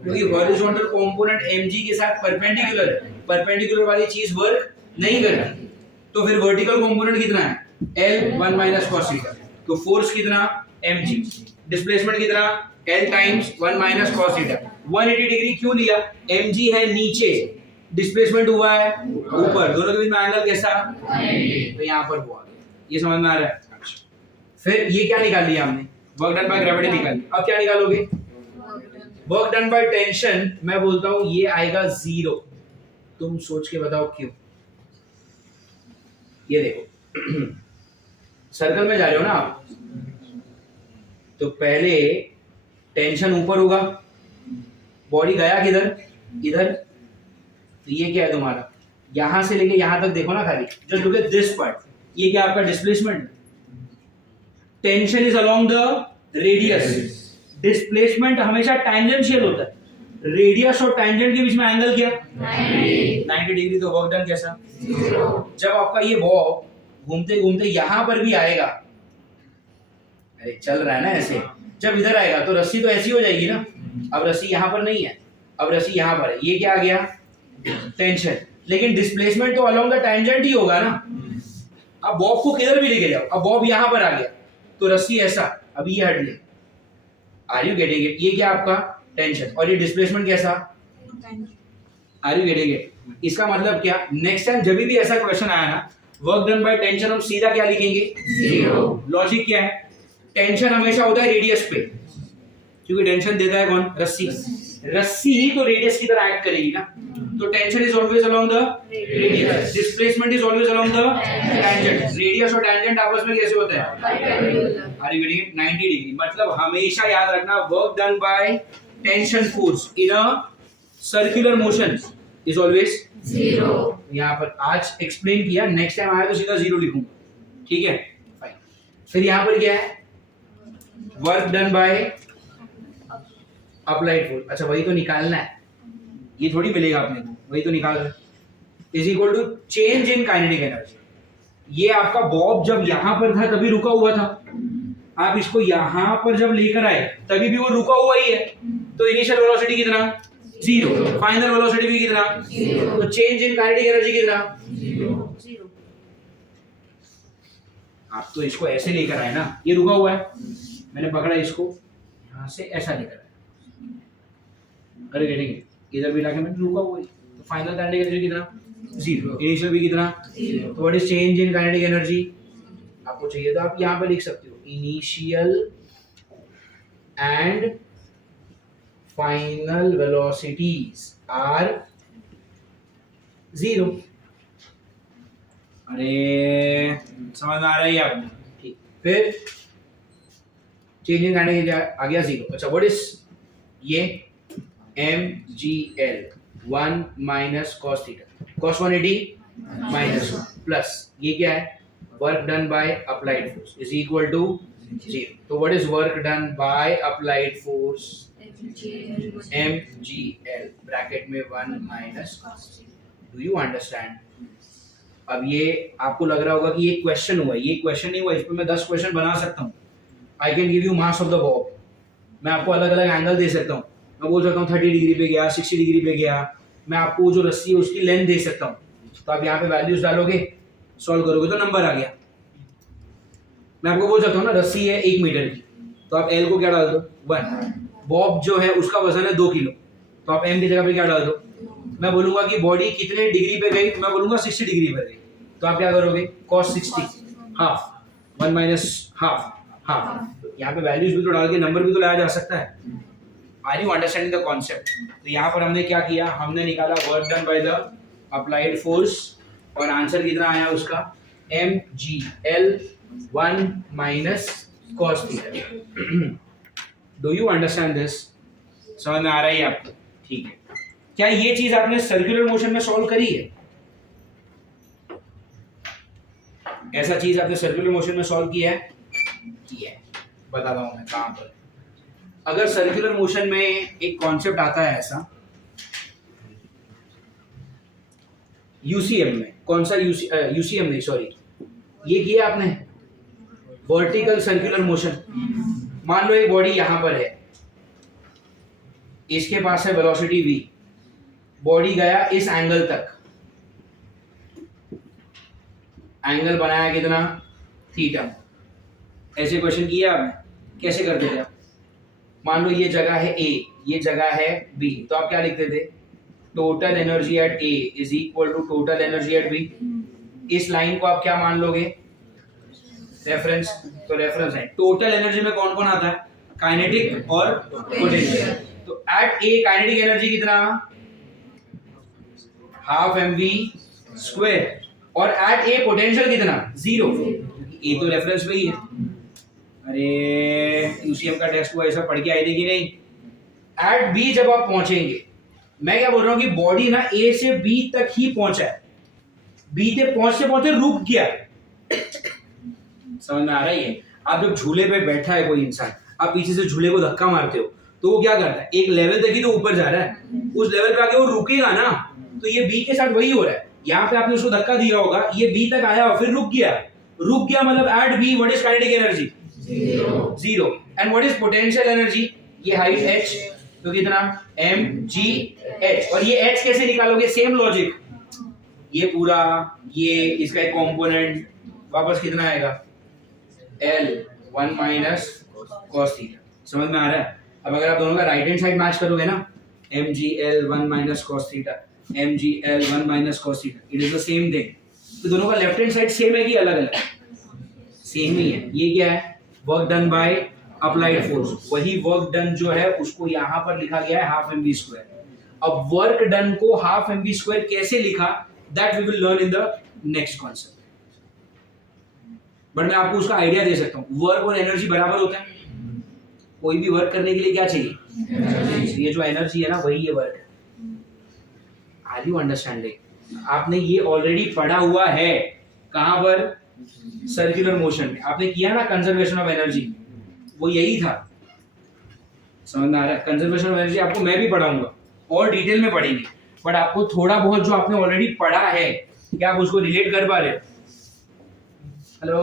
क्योंकि हॉरिजॉन्टल कंपोनेंट mg के साथ परपेंडिकुलर है। परपेंडिकुलर वाली चीज वर्क नहीं करती। तो फिर वर्टिकल कंपोनेंट कितना है? L 1 minus cos theta. तो फोर्स कितना? mg। डिस्प्लेसमेंट कितना? L times 1 minus cos theta. 180 degree क्यों लिया? mg है नीचे, डिस्प्लेसमेंट हुआ है ऊपर, दोनों के बीच में एंगल कैसा? तो यहाँ पर हुआ। ये समझ में आ रहा है? फिर ये क्या निकाल लिया हमने? वर्क डन बाय ग्रेविटी निकाल लिया। अब क्या निकालोगे? Work done by tension. मैं बोलता हूं ये आएगा 0। तुम सोच के बताओ क्यों? ये देखो सर्कल में जा रहे हो ना आप, तो पहले टेंशन ऊपर होगा, बॉडी गया किधर? इधर। तो ये क्या है तुम्हारा? यहां से लेके यहां तक देखो ना खाली, just look at this part. ये क्या आपका displacement? Tension is along the radius. Displacement हमेशा टैंजेंशियल होता है। रेडियस और टैंजेंट के बीच में एंगल क्या? 90 डिग्री। तो वर्क डन कैसा? जब आपका ये बॉब घूमते घूमते यहां पर भी आएगा, अरे चल रहा है ना ऐसे, जब इधर आएगा तो रस्सी तो ऐसी हो जाएगी ना। अब रस्सी यहां पर नहीं है, अब रस्सी यहां पर है। ये क्या आ गया? टेंशन। लेकिन डिस्प्लेसमेंट तो अलोंग द टैंजेंट ही होगा ना। अब बॉब को किधर भी लेके जाओ, अब बॉब यहां पर आ गया तो रस्सी ऐसा, अब ये हट गया। Are you getting it? ये क्या आपका? टेंशन। और ये डिस्प्लेसमेंट कैसा? Are you getting it? इसका मतलब क्या, नेक्स्ट टाइम जब भी ऐसा क्वेश्चन आया ना, वर्क डन बाय टेंशन, हम सीधा क्या लिखेंगे? 0। लॉजिक क्या है? टेंशन हमेशा होता है रेडियस पे, क्योंकि टेंशन देता है कौन? रस्सी। रस्सी ही तो रेडियस की तरह एक्ट करेगी ना, तो tension is always along the radius, displacement is always along the tangent. Radius और टेंजेंट आपस में कैसे होता है? Are you getting it? 90 degree. मतलब हमेशा याद रखना, work done by tension force in a circular motion is always 0। यहाँ पर आज एक्सप्लेन किया, नेक्स्ट टाइम आया तो सीधा 0 लिखूंगा, ठीक है? फाइन। फिर यहाँ पर क्या है? Work done by applied force. अच्छा, वही तो निकालना है, ये थोड़ी मिलेगा आपने, वही तो निकाल रहे। Is equal to change in kinetic energy. ये आपका बॉब जब यहां पर था तभी रुका हुआ था, आप इसको यहां पर जब लेकर आए तभी भी वो रुका हुआ ही है, तो इनिशियल वेलोसिटी कितना? 0। फाइनल वेलोसिटी भी कितना? 0। तो चेंज इन काइनेटिक एनर्जी कितना? 0। आप तो इसको ऐसे लेकर आए ना, ये रुका हुआ है, मैंने पकड़ा इसको यहां से ऐसा लेकर आया, अरे गेटिंग, इधर भी लाके मैंने रुका हुआ है, तो फाइनल काइनेटिक एनर्जी कितना? 0। इनिशियल भी कितना? 0। तो what is change in kinetic energy? आपको चाहिए तो आप यहां पर लिख सकते हो, initial and final velocities are 0। अरे समझ आ रही है आपको? ठीक। फिर चेंज इन काइनेटिक एनर्जी आ गया 0। अच्छा, व्हाट इज ये? mgl 1 माइनस cos थीटा, cos 180 माइनस प्लस ये क्या है? Work done by applied force is equal to 0। तो what is work done by applied force? mgl bracket में 1 minus cos। Do you understand? अब ये आपको लग रहा होगा कि ये क्वेश्चन हुआ, ये क्वेश्चन नहीं हुआ, इस पे मैं 10 क्वेश्चन बना सकता हूँ। I can give you mass of the Bob, मैं आपको अलग अलग एंगल दे सकता हूँ, मैं बोल सकता हूँ 30 डिग्री पे गया, 60 डिग्री पे गया, मैं आपको जो रस्सी है उसकी लेंथ दे सकता हूँ, तो आप यहाँ पे वैल्यूज डालोगे, सॉल्व करोगे तो नंबर आ गया। मैं आपको बोल सकता हूँ ना, रस्सी है 1 मीटर की, तो आप एल को क्या डाल दो? 1। बॉब जो है उसका वजन है 2 किलो, तो आप एम की जगह पे क्या डाल दो? मैं बोलूंगा कि बॉडी कितने डिग्री पे गई, तो मैं बोलूंगा 60 डिग्री पर गई, तो आप क्या करोगे? cos 60 half, 1 minus half half. यहाँ पे वैल्यूज भी तो डाल के नंबर भी तो लाया जा सकता है। Are you understanding the concept? तो यहाँ पर हमने क्या किया, हमने निकाला work done by the applied force, और आंसर कितना आया उसका? mgl 1 माइनस cos थीटा। Do you understand this? समझ में आ रहा है आपको? ठीक है। क्या ये चीज आपने सर्कुलर मोशन में सॉल्व करी है? ऐसा चीज आपने सर्कुलर मोशन में सॉल्व किया है? किया है। बताता हूं मैं कहां पर। अगर सर्कुलर मोशन में एक कॉन्सेप्ट आता है ऐसा, यूसीएम में, कौन सा यूसीएम नहीं, सॉरी, ये किया आपने वर्टिकल सर्कुलर मोशन। मान लो एक बॉडी यहां पर है, इसके पास है वेलोसिटी v, बॉडी गया इस एंगल तक, एंगल बनाया कितना? थीटा। ऐसे क्वेश्चन किए आपने? कैसे करते थे आप? मान लो ये जगह है A, ये जगह है B, तो आप क्या लिखते थे? Total energy at A is equal to total energy at B। इस लाइन को आप क्या मान लोगे? रेफरेंस। तो रेफरेंस है। टोटल एनर्जी में कौन कौन आता है? काइनेटिक और पोटेंशियल। तो एट A काइनेटिक एनर्जी कितना? हाफ mv स्क्वायर, और एट A पोटेंशियल कितना? 0। A तो रेफरेंस पे ही है। अरे यूसीएम का टेस्ट हुआ, ऐसा पढ़ के आए थे कि नहीं? एट बी जब आप पहुंचेंगे, मैं क्या बोल रहा हूं कि बॉडी ना ए से बी तक ही पहुंचा है, बी से पहुंचते रुक गया। समझ में आ रहा है? आप जब झूले पे बैठा है कोई इंसान, आप पीछे से झूले को धक्का मारते हो, तो वो क्या करता है? एक लेवल तक ही तो ऊपर जा रहा है, उस लेवल पे आके वो रुकेगा ना, तो ये बी के साथ वही हो रहा है। यहाँ पे आपने उसको धक्का दिया होगा, ये बी तक आया और फिर रुक गया मतलब at B what is kinetic energy? 0। And what is potential energy? ये हाइट h, तो कितना? mgh। और ये h कैसे निकालोगे? सेम लॉजिक, ये पूरा, ये इसका एक कंपोनेंट, वापस कितना आएगा? l 1 minus cos theta. समझ में आ रहा है? अब अगर आप दोनों का राइट हैंड साइड मैच करोगे ना, mgl 1 minus cos theta, mgl 1 minus cos theta, it is the same thing. तो दोनों का लेफ्ट हैंड साइड सेम है कि अलग अलग? सेम ही है. ये क्या है? Work done by applied force. वही वर्क डन जो है उसको यहाँ पर लिखा गया है हाफ mv स्क्वायर. अब वर्क डन को हाफ mv स्क्वायर कैसे लिखा, that we will learn in the next concept. But मैं आपको उसका आइडिया दे सकता हूँ. वर्क और एनर्जी बराबर होता है. कोई भी वर्क करने के लिए क्या चाहिए? ये जो एनर्जी है ना, वही ये वर्क है. Are you understanding? आपने ये ऑलरेडी पढ़ा हुआ है. कहां पर? सर्कुलर मोशन में आपने किया ना कंजर्वेशन ऑफ एनर्जी. वो यही था. समझ में आ रहा है? कंजर्वेशन ऑफ एनर्जी आपको मैं भी पढ़ाऊंगा और डिटेल में पढ़ेंगे. बट आपको थोड़ा बहुत जो आपने ऑलरेडी पढ़ा है, क्या आप उसको रिलेट कर पा रहे हो? हेलो,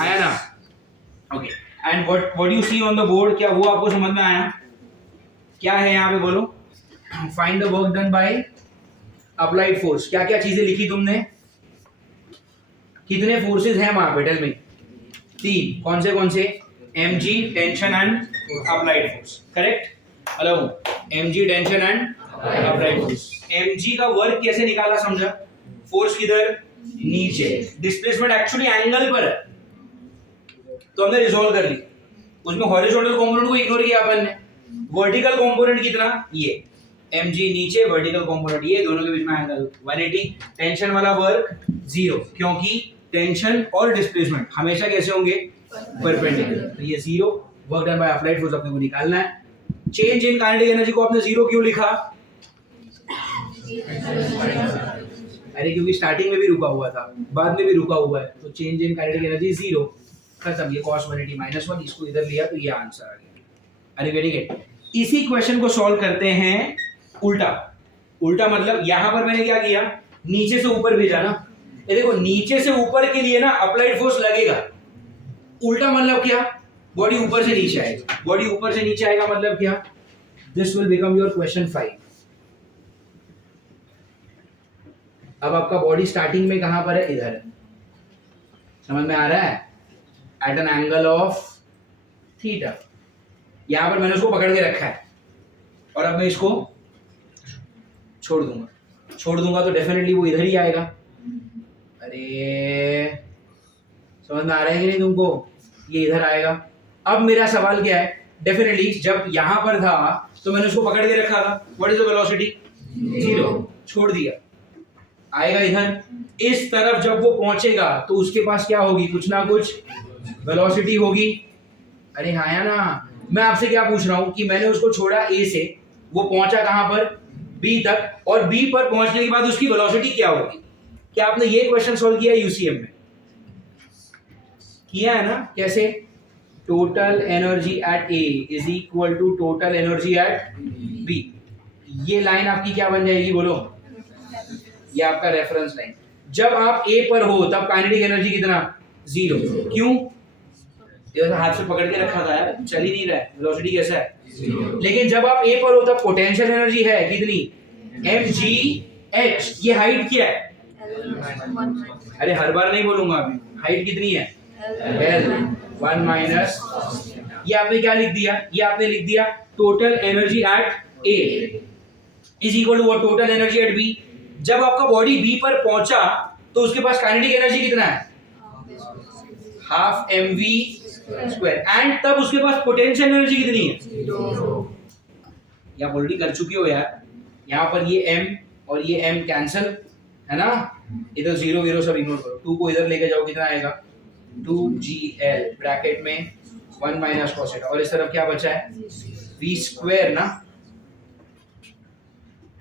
आया ना? Okay. And what you see on the board, क्या वो आपको समझ में आया? क्या है यहाँ पे बोलो? Find the work done by applied force. क्या क्या चीजें लिखी तुमने? कितने फोर्सेस हैं वहां पे? Tell me. 3. कौन से? mg, tension and applied force. Correct? Hello, mg, tension and applied force. mg का वर्क कैसे निकाला समझा? फोर्स किधर? नीचे. डिस्प्लेसमेंट एक्चुअली एंगल पर है, तो हमने रिजॉल्व कर ली. उसमें हॉरिजॉन्टल कंपोनेंट को इग्नोर किया अपन ने. वर्टिकल कंपोनेंट कितना? ये mg नीचे, वर्टिकल कंपोनेंट ये, दोनों के बीच में एंगल 180. टेंशन वाला वर्क 0, क्योंकि टेंशन और डिस्प्लेसमेंट हमेशा कैसे होंगे? परपेंडिकुलर. तो ये 0. Work done by applied force अपने को निकालना है. चेंज इन काइनेटिक एनर्जी को आपने 0 क्यों लिखा? अरे क्योंकि स्टार्टिंग में भी रुका हुआ था, बाद में भी रुका हुआ है, तो चेंज इन काइनेटिक एनर्जी 0. खत्म. ये cos 180 - 1, इसको इधर लिया तो ये आंसर आ गया. अरे गेटिंग इट? इसी क्वेश्चन को सॉल्व करते हैं उल्टा. उल्टा मतलब यहां पर मैंने क्या किया? नीचे से ऊपर भेजा ना. ये देखो, नीचे से ऊपर के लिए ना अप्लाइड फोर्स लगेगा. उल्टा मतलब क्या? बॉडी ऊपर से नीचे आएगा. बॉडी ऊपर से नीचे आएगा मतलब क्या? This will become your question 5. अब आपका बॉडी स्टार्टिंग में कहां पर है? इधर है. समझ में आ रहा है? At an angle of theta. यहां पर मैंने उसको पकड़ के रखा है और अब मैं इसको छोड़ दूंगा तो डेफिनेटली वो इधर ही आएगा. अरे समझ में आ रहा है कि नहीं तुमको? ये इधर आएगा. अब मेरा सवाल क्या है? डेफिनेटली जब यहां पर था तो मैंने उसको पकड़ के रखा था. What is the velocity? 0. छोड़ दिया, आएगा इधर. इस तरफ जब वो पहुंचेगा तो उसके पास क्या होगी? कुछ ना कुछ वेलोसिटी होगी. अरे हाँ या ना? मैं आपसे क्या पूछ रहा हूं कि मैंने उसको छोड़ा ए से, वो पहुंचा कहां पर? बी तक, और बी पर पहुंचने के बाद उसकी वेलोसिटी क्या होगी? क्या आपने ये क्वेश्चन सॉल्व किया यूसीएम में? किया है ना? कैसे? Total energy at A is equal to total energy at B. ये लाइन आपकी क्या बन जाएगी बोलो? ये आपका रेफरेंस लाइन. जब आप ए पर हो तब काइनेटिक एनर्जी कितना? 0. क्यों? ये हाथ से पकड़ के रखा था यार, चल ही नहीं रहा है. वेलोसिटी कैसा है? 0. लेकिन जब आप ए पर हो तब पोटेंशियल एनर्जी है कितनी? mgh. ये हाइट क्या है? अरे हर बार नहीं बोलूंगा अभी. हाइट कितनी है? l 1 minus. ये आपने क्या लिख दिया? ये आपने लिख दिया total energy at A is equal to total energy at B. जब आपका बॉडी बी पर पहुंचा तो उसके पास काइनेटिक एनर्जी कितना है? Half mv square. एंड तब उसके पास पोटेंशियल एनर्जी कितनी है? 0. ये आप ऑलरेडी कर चुके हो यार. यहाँ पर ये m और ये m कैंसिल है ना. इधर 0 सब इग्नोर करो. 2 को इधर लेके जाओ, कितना आएगा? 2gl ब्रैकेट में 1 माइनस cos थीटा. और इस तरफ क्या बचा है? v स्क्वायर ना.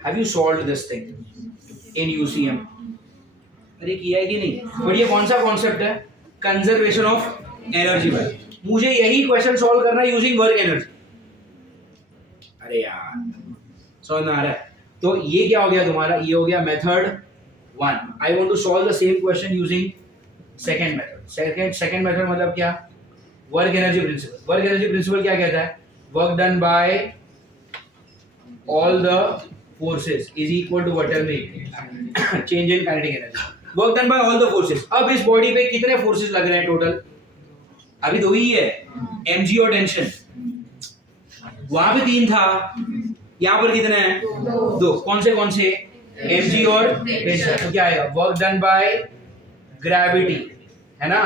Have you solved this thing in UCM? अरे किया है कि नहीं? बट ये कौन सा कॉन्सेप्ट है? कंजर्वेशन ऑफ एनर्जी भाई. मुझे यही क्वेश्चन सॉल्व करना है यूजिंग वर्क एनर्जी. अरे यार समझ में आ रहा है? तो ये क्या हो गया तुम्हारा? ये हो गया method 1. I want to solve the same question using second method. Second method मतलब क्या? Work energy principle. Work energy principle क्या कहता है? Work done by all the forces is equal to whatever change in kinetic energy. Work done by all the forces. अब इस body पे कितने forces लग रहे हैं टोटल? अभी 2 ही है, mg और टेंशन. वहां पे 3 था, यहाँ पर कितने हैं? 2. कौन से? mg और टेंशन, तो क्या आएगा वर्क डन बाय ग्रेविटी है ना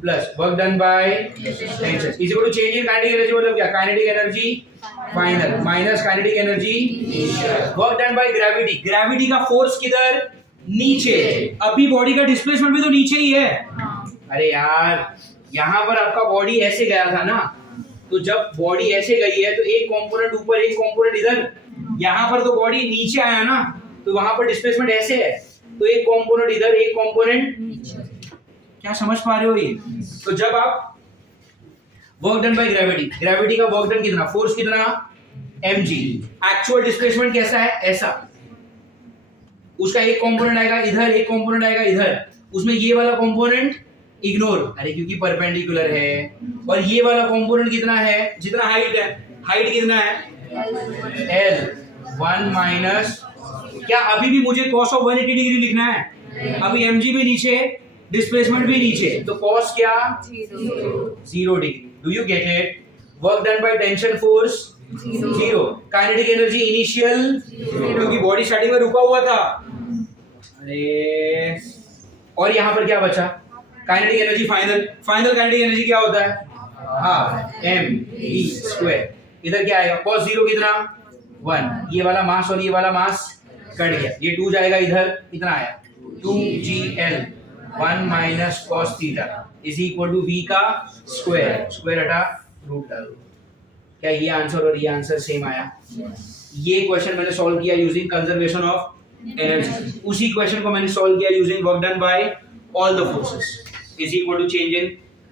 plus work done by tension is equal to change in kinetic energy, मतलब क्या kinetic energy final minus kinetic energy work done by gravity. Gravity का फोर्स किधर नीचे, अभी बॉडी का डिस्प्लेसमेंट भी तो नीचे ही है। अरे यार यहाँ पर आपका बॉडी ऐसे गया था ना, तो जब बॉडी ऐसे गई है तो एक कंपोनेंट ऊपर एक कंपोनेंट इधर, यहाँ पर तो बॉडी नीचे आया ना, तो वहां पर डिस्प्लेसमेंट ऐसे है, तो एक कंपोनेंट इधर एक कंपोनेंट नीचे। क्या समझ पा रहे हो ये? तो जब आप work done by gravity, gravity का वर्क डन कितना, फोर्स कितना mg, एक्चुअल डिस्प्लेसमेंट कैसा है ऐसा, उसका एक कंपोनेंट आएगा इधर एक कंपोनेंट आएगा इधर, उसमें ये वाला कंपोनेंट इग्नोर, अरे क्योंकि परपेंडिकुलर है, और ये वाला कंपोनेंट कितना है जितना हाइट है, हाइट कितना है l 1 माइनस, क्या अभी भी मुझे cos ऑफ 180 डिग्री लिखना है? अभी mg भी नीचे डिस्प्लेसमेंट भी नीचे, तो cos क्या 0 degree. Do you get it? Work done by tension force 0, kinetic energy initial क्योंकि बॉडी स्टार्टिंग में रुका हुआ था, अरे और यहाँ पर क्या बचा kinetic energy final, final kinetic energy क्या होता है हाफ mv², इधर क्या आएगा cos 0 कितना 1, ये वाला मास और ये वाला मास कट गया, ये 2 जाएगा इधर, कितना आया 2gl 1 minus cos theta is equal to v का स्क्वायर, स्क्वायर हटा रूट डालो। क्या ये आंसर और ये आंसर सेम आया? ये क्वेश्चन मैंने सॉल्व किया यूजिंग कंजर्वेशन ऑफ एनर्जी, उसी क्वेश्चन को मैंने सॉल्व किया using work done by all the forces is equal to change in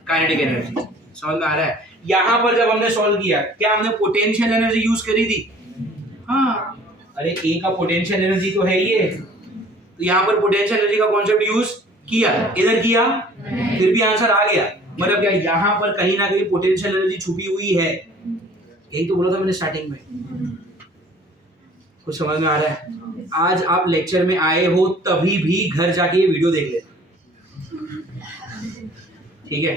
kinetic energy. समझ में आ रहा है? यहाँ पर जब हमने सॉल्व किया, क्या हमने पोटेंशियल एनर्जी यूज करी थी? हाँ, अरे ए का पोटेंशियल एनर्जी तो है ये, तो यहाँ पर पोटेंशियल एनर्जी का कॉन्सेप्ट यूज किया, इधर किया, फिर भी आंसर आ गया। मतलब क्या यहाँ पर कहीं ना कहीं पोटेंशियल एनर्जी छुपी हुई है, यही तो बोला था मैंने स्टार्टिंग में। कुछ समझ में आ रहा है? आज आप लेक्चर में आए हो तभी भी घर जाके ये वीडियो देख लेना, ठीक है?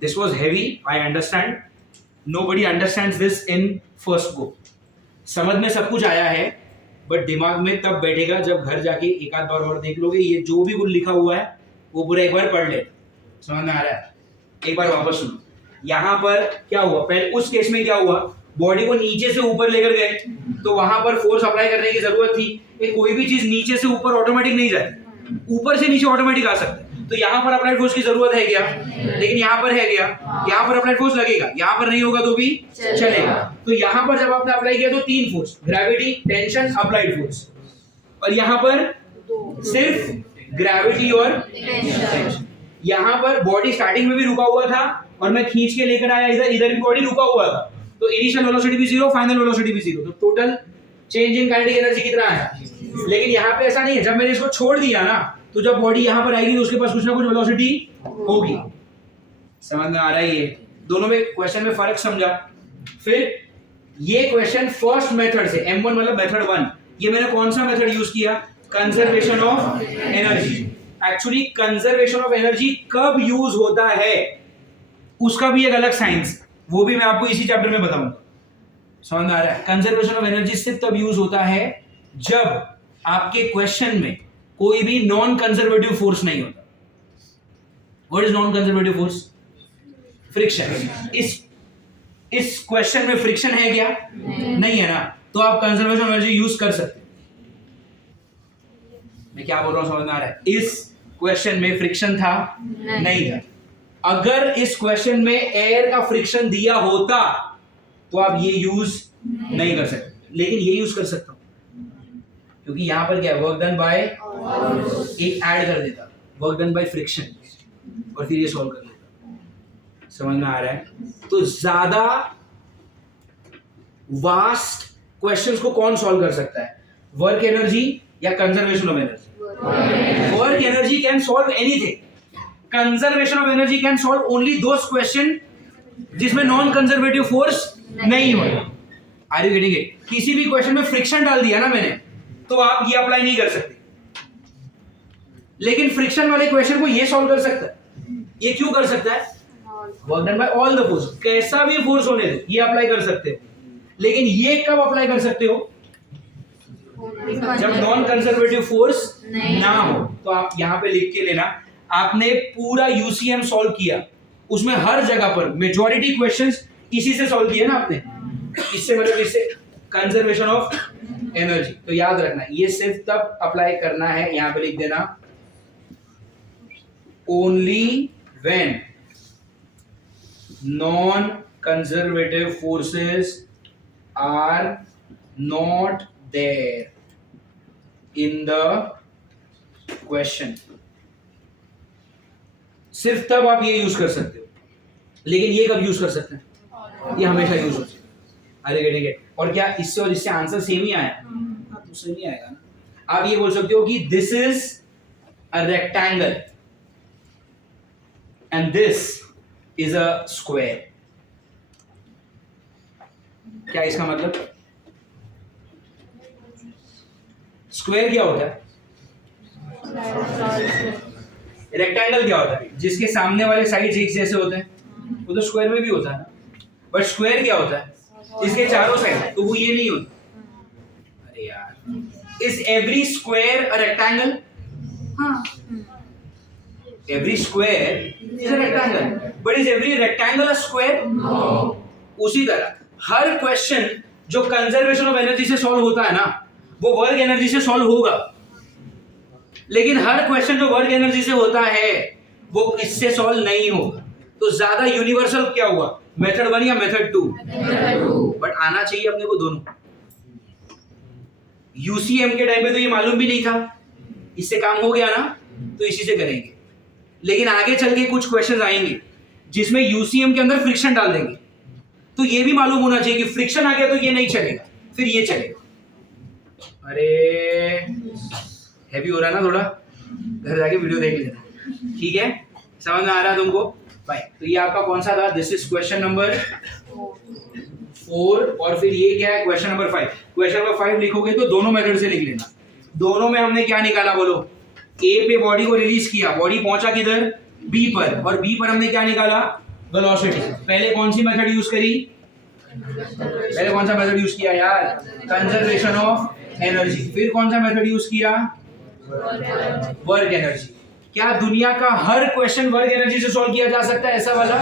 This was heavy, I understand, nobody understands this in first go. समझ में सब कुछ आया है, बट दिमाग में तब बैठेगा जब घर जाके एक आध बार और देख लोगे, ये जो भी कुछ लिखा हुआ है वो पूरा एक बार पढ़ ले। समझ में आ रहा है? एक बार वापस सुनो। यहाँ पर क्या हुआ, पहले उस केस में क्या हुआ, बॉडी को नीचे से ऊपर लेकर गए, तो वहां पर फोर्स अप्लाई करने की जरूरत थी। कोई भी चीज नीचे से ऊपर ऑटोमेटिक नहीं जाती, ऊपर से नीचे ऑटोमेटिक आ सकता है। तो यहाँ पर अप्लाइड फोर्स की जरूरत है क्या? लेकिन यहाँ पर है क्या? यहाँ पर अप्लाइड फोर्स लगेगा, यहाँ पर नहीं होगा तो भी चलेगा। तो यहाँ पर जब आपने अप्लाई किया तो 3 force, gravity, tension, applied force, और यहाँ पर सिर्फ ग्रेविटी और टेंशन। यहाँ पर बॉडी स्टार्टिंग में भी रुका हुआ था और मैं खींच के लेकर आया इधर, इधर भी बॉडी रुका हुआ था, तो इनिशियल वेलोसिटी भी 0, फाइनल वेलोसिटी भी 0, तो total change in kinetic energy कितना है? लेकिन यहाँ पे ऐसा नहीं है, जब मैंने इसको छोड़ दिया ना, तो जब बॉडी यहाँ पर आएगी तो उसके पास कुछ ना कुछ वेलोसिटी होगी। समझ में आ रहा है? ये दोनों में क्वेश्चन में फर्क समझा? फिर ये क्वेश्चन फर्स्ट मेथड से, M1 मतलब मेथड 1, ये मैंने कौन सा मेथड यूज किया? Conservation of energy. Actually conservation of energy कब यूज होता है उसका भी एक अलग साइंस, वो भी मैं आपको इसी चैप्टर में बताऊंगा। समझ में आ रहा है? कंजर्वेशन ऑफ एनर्जी सिर्फ तब यूज होता है जब आपके क्वेश्चन में कोई भी नॉन कंजर्वेटिव फोर्स नहीं होता। What is non conservative force? Friction. इस क्वेश्चन में फ्रिक्शन है क्या? नहीं है ना, तो आप कंजर्वेशन ऑफ एनर्जी यूज कर सकते हैं। मैं क्या बोल रहा हूं समझ में आ रहा है? इस क्वेश्चन में फ्रिक्शन था? नहीं था। अगर इस क्वेश्चन में एयर का फ्रिक्शन दिया होता तो आप ये यूज नहीं कर सकते, लेकिन ये यूज कर सकता हूं क्योंकि यहां पर क्या है, वर्क डन बाय, एक ऐड कर देता वर्क डन बाय फ्रिक्शन और फिर ये सॉल्व कर लेता। समझ में आ रहा है? तो ज्यादा वास्ट क्वेश्चंस को कौन सॉल्व कर सकता है, वर्क एनर्जी या conservation of energy? Work energy can solve anything, conservation of energy can solve only those question जिसमें नॉन कंजर्वेटिव फोर्स नहीं होगा। Are you getting it? किसी भी क्वेश्चन में फ्रिक्शन डाल दिया ना मैंने, तो आप ये अप्लाई नहीं कर सकते, लेकिन फ्रिक्शन वाले क्वेश्चन को ये सॉल्व कर सकता है। ये क्यों कर सकता है? Work done by all the force, कैसा भी फोर्स होने दो, ये अप्लाई कर सकते हो। लेकिन ये कब अप्लाई कर सकते हो? जब नॉन कंजर्वेटिव फोर्स ना हो। तो आप यहाँ पे लिख के लेना, आपने पूरा यूसीएम सॉल्व किया, उसमें हर जगह पर मेजॉरिटी क्वेश्चंस इसी से सॉल्व किए ना आपने, इससे मतलब इससे कंजर्वेशन ऑफ एनर्जी। तो याद रखना ये सिर्फ तब अप्लाई करना है, यहाँ पे लिख देना only when non conservative forces are not there in the question. सिर्फ तब आप ये यूज कर सकते हो, लेकिन ये कब यूज कर सकते हैं? ये हमेशा यूज हो सकता है। अरे ठीक है, और क्या इससे और इससे आंसर सेम ही आया? हाँ, तो सेम ही आएगा ना। आप ये बोल सकते हो कि this is a rectangle and this is a square. क्या इसका मतलब? स्क्वायर क्या होता है? रेक्टेंगल क्या होता है? जिसके सामने वाले साइड्स एक जैसे होते हैं, वो तो स्क्वायर में भी होता है ना। बट स्क्वायर क्या होता है? इसके चारों साइड, तो वो ये नहीं होता। अरे यार, is every square a rectangle? हाँ, every square is a rectangle, but is every rectangle a square? No. उसी तरह हर क्वेश्चन जो कंजर्वेशन ऑफ एनर्जी से सॉल्व होता है ना, वो वर्क एनर्जी से सॉल्व होगा, लेकिन हर क्वेश्चन जो वर्क एनर्जी से होता है वो इससे सॉल्व नहीं होगा। तो ज्यादा यूनिवर्सल क्या हुआ, मेथड 1 या मेथड 2? बट आना चाहिए अपने को दोनों। यूसीएम के टाइम पे तो ये मालूम भी नहीं था, इससे काम हो गया ना, तो इसी से करेंगे। लेकिन आगे चल के कुछ क्वेश्चंस आएंगे जिसमें यूसीएम के अंदर फ्रिक्शन डाल देंगे, तो ये भी मालूम होना चाहिए कि फ्रिक्शन आ गया तो ये नहीं चलेगा, फिर ये चलेगा। अरे हैवी हो रहा है ना थोड़ा, घर जाके वीडियो देख लेना, ठीक है? समझ में आ रहा है तुमको? बाय। तो ये आपका कौन सा था? दिस इज क्वेश्चन नंबर 4, और फिर ये क्या है? Question number 5। क्वेश्चन नंबर 5 लिखोगे तो दोनों मेथड से लिख लेना। दोनों में हमने क्या निकाला बोलो? ए पे बॉडी को रिलीज किया, बॉडी पहुंचा किधर? बी पर, और बी पर हमने क्या निकाला? वेलोसिटी। पहले कौन सी मेथड यूज करी? पहले कौन सा मेथड यूज किया यार? Conservation of energy. फिर कौन सा मेथड यूज किया? Work energy. क्या दुनिया का हर क्वेश्चन वर्क एनर्जी से सॉल्व किया जा सकता है ऐसा वाला?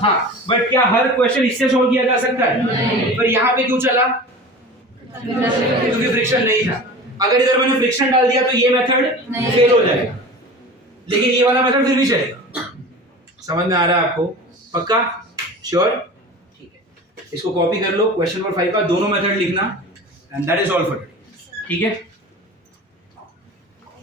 हाँ, बट क्या हर क्वेश्चन इससे सॉल्व किया जा सकता है? पर यहाँ पे क्यों चला? क्योंकि फ्रिक्शन नहीं था। अगर इधर मैंने फ्रिक्शन डाल दिया तो ये मेथड फेल हो जाएगा, लेकिन ये वाला मेथड फिर भी चलेगा। समझ में आ रहा है आपको? पक्का? श्योर? ठीक है, इसको कॉपी कर लो। क्वेश्चन नंबर 5 का दोनों मेथड लिखना, and that is all for today. ठीक है?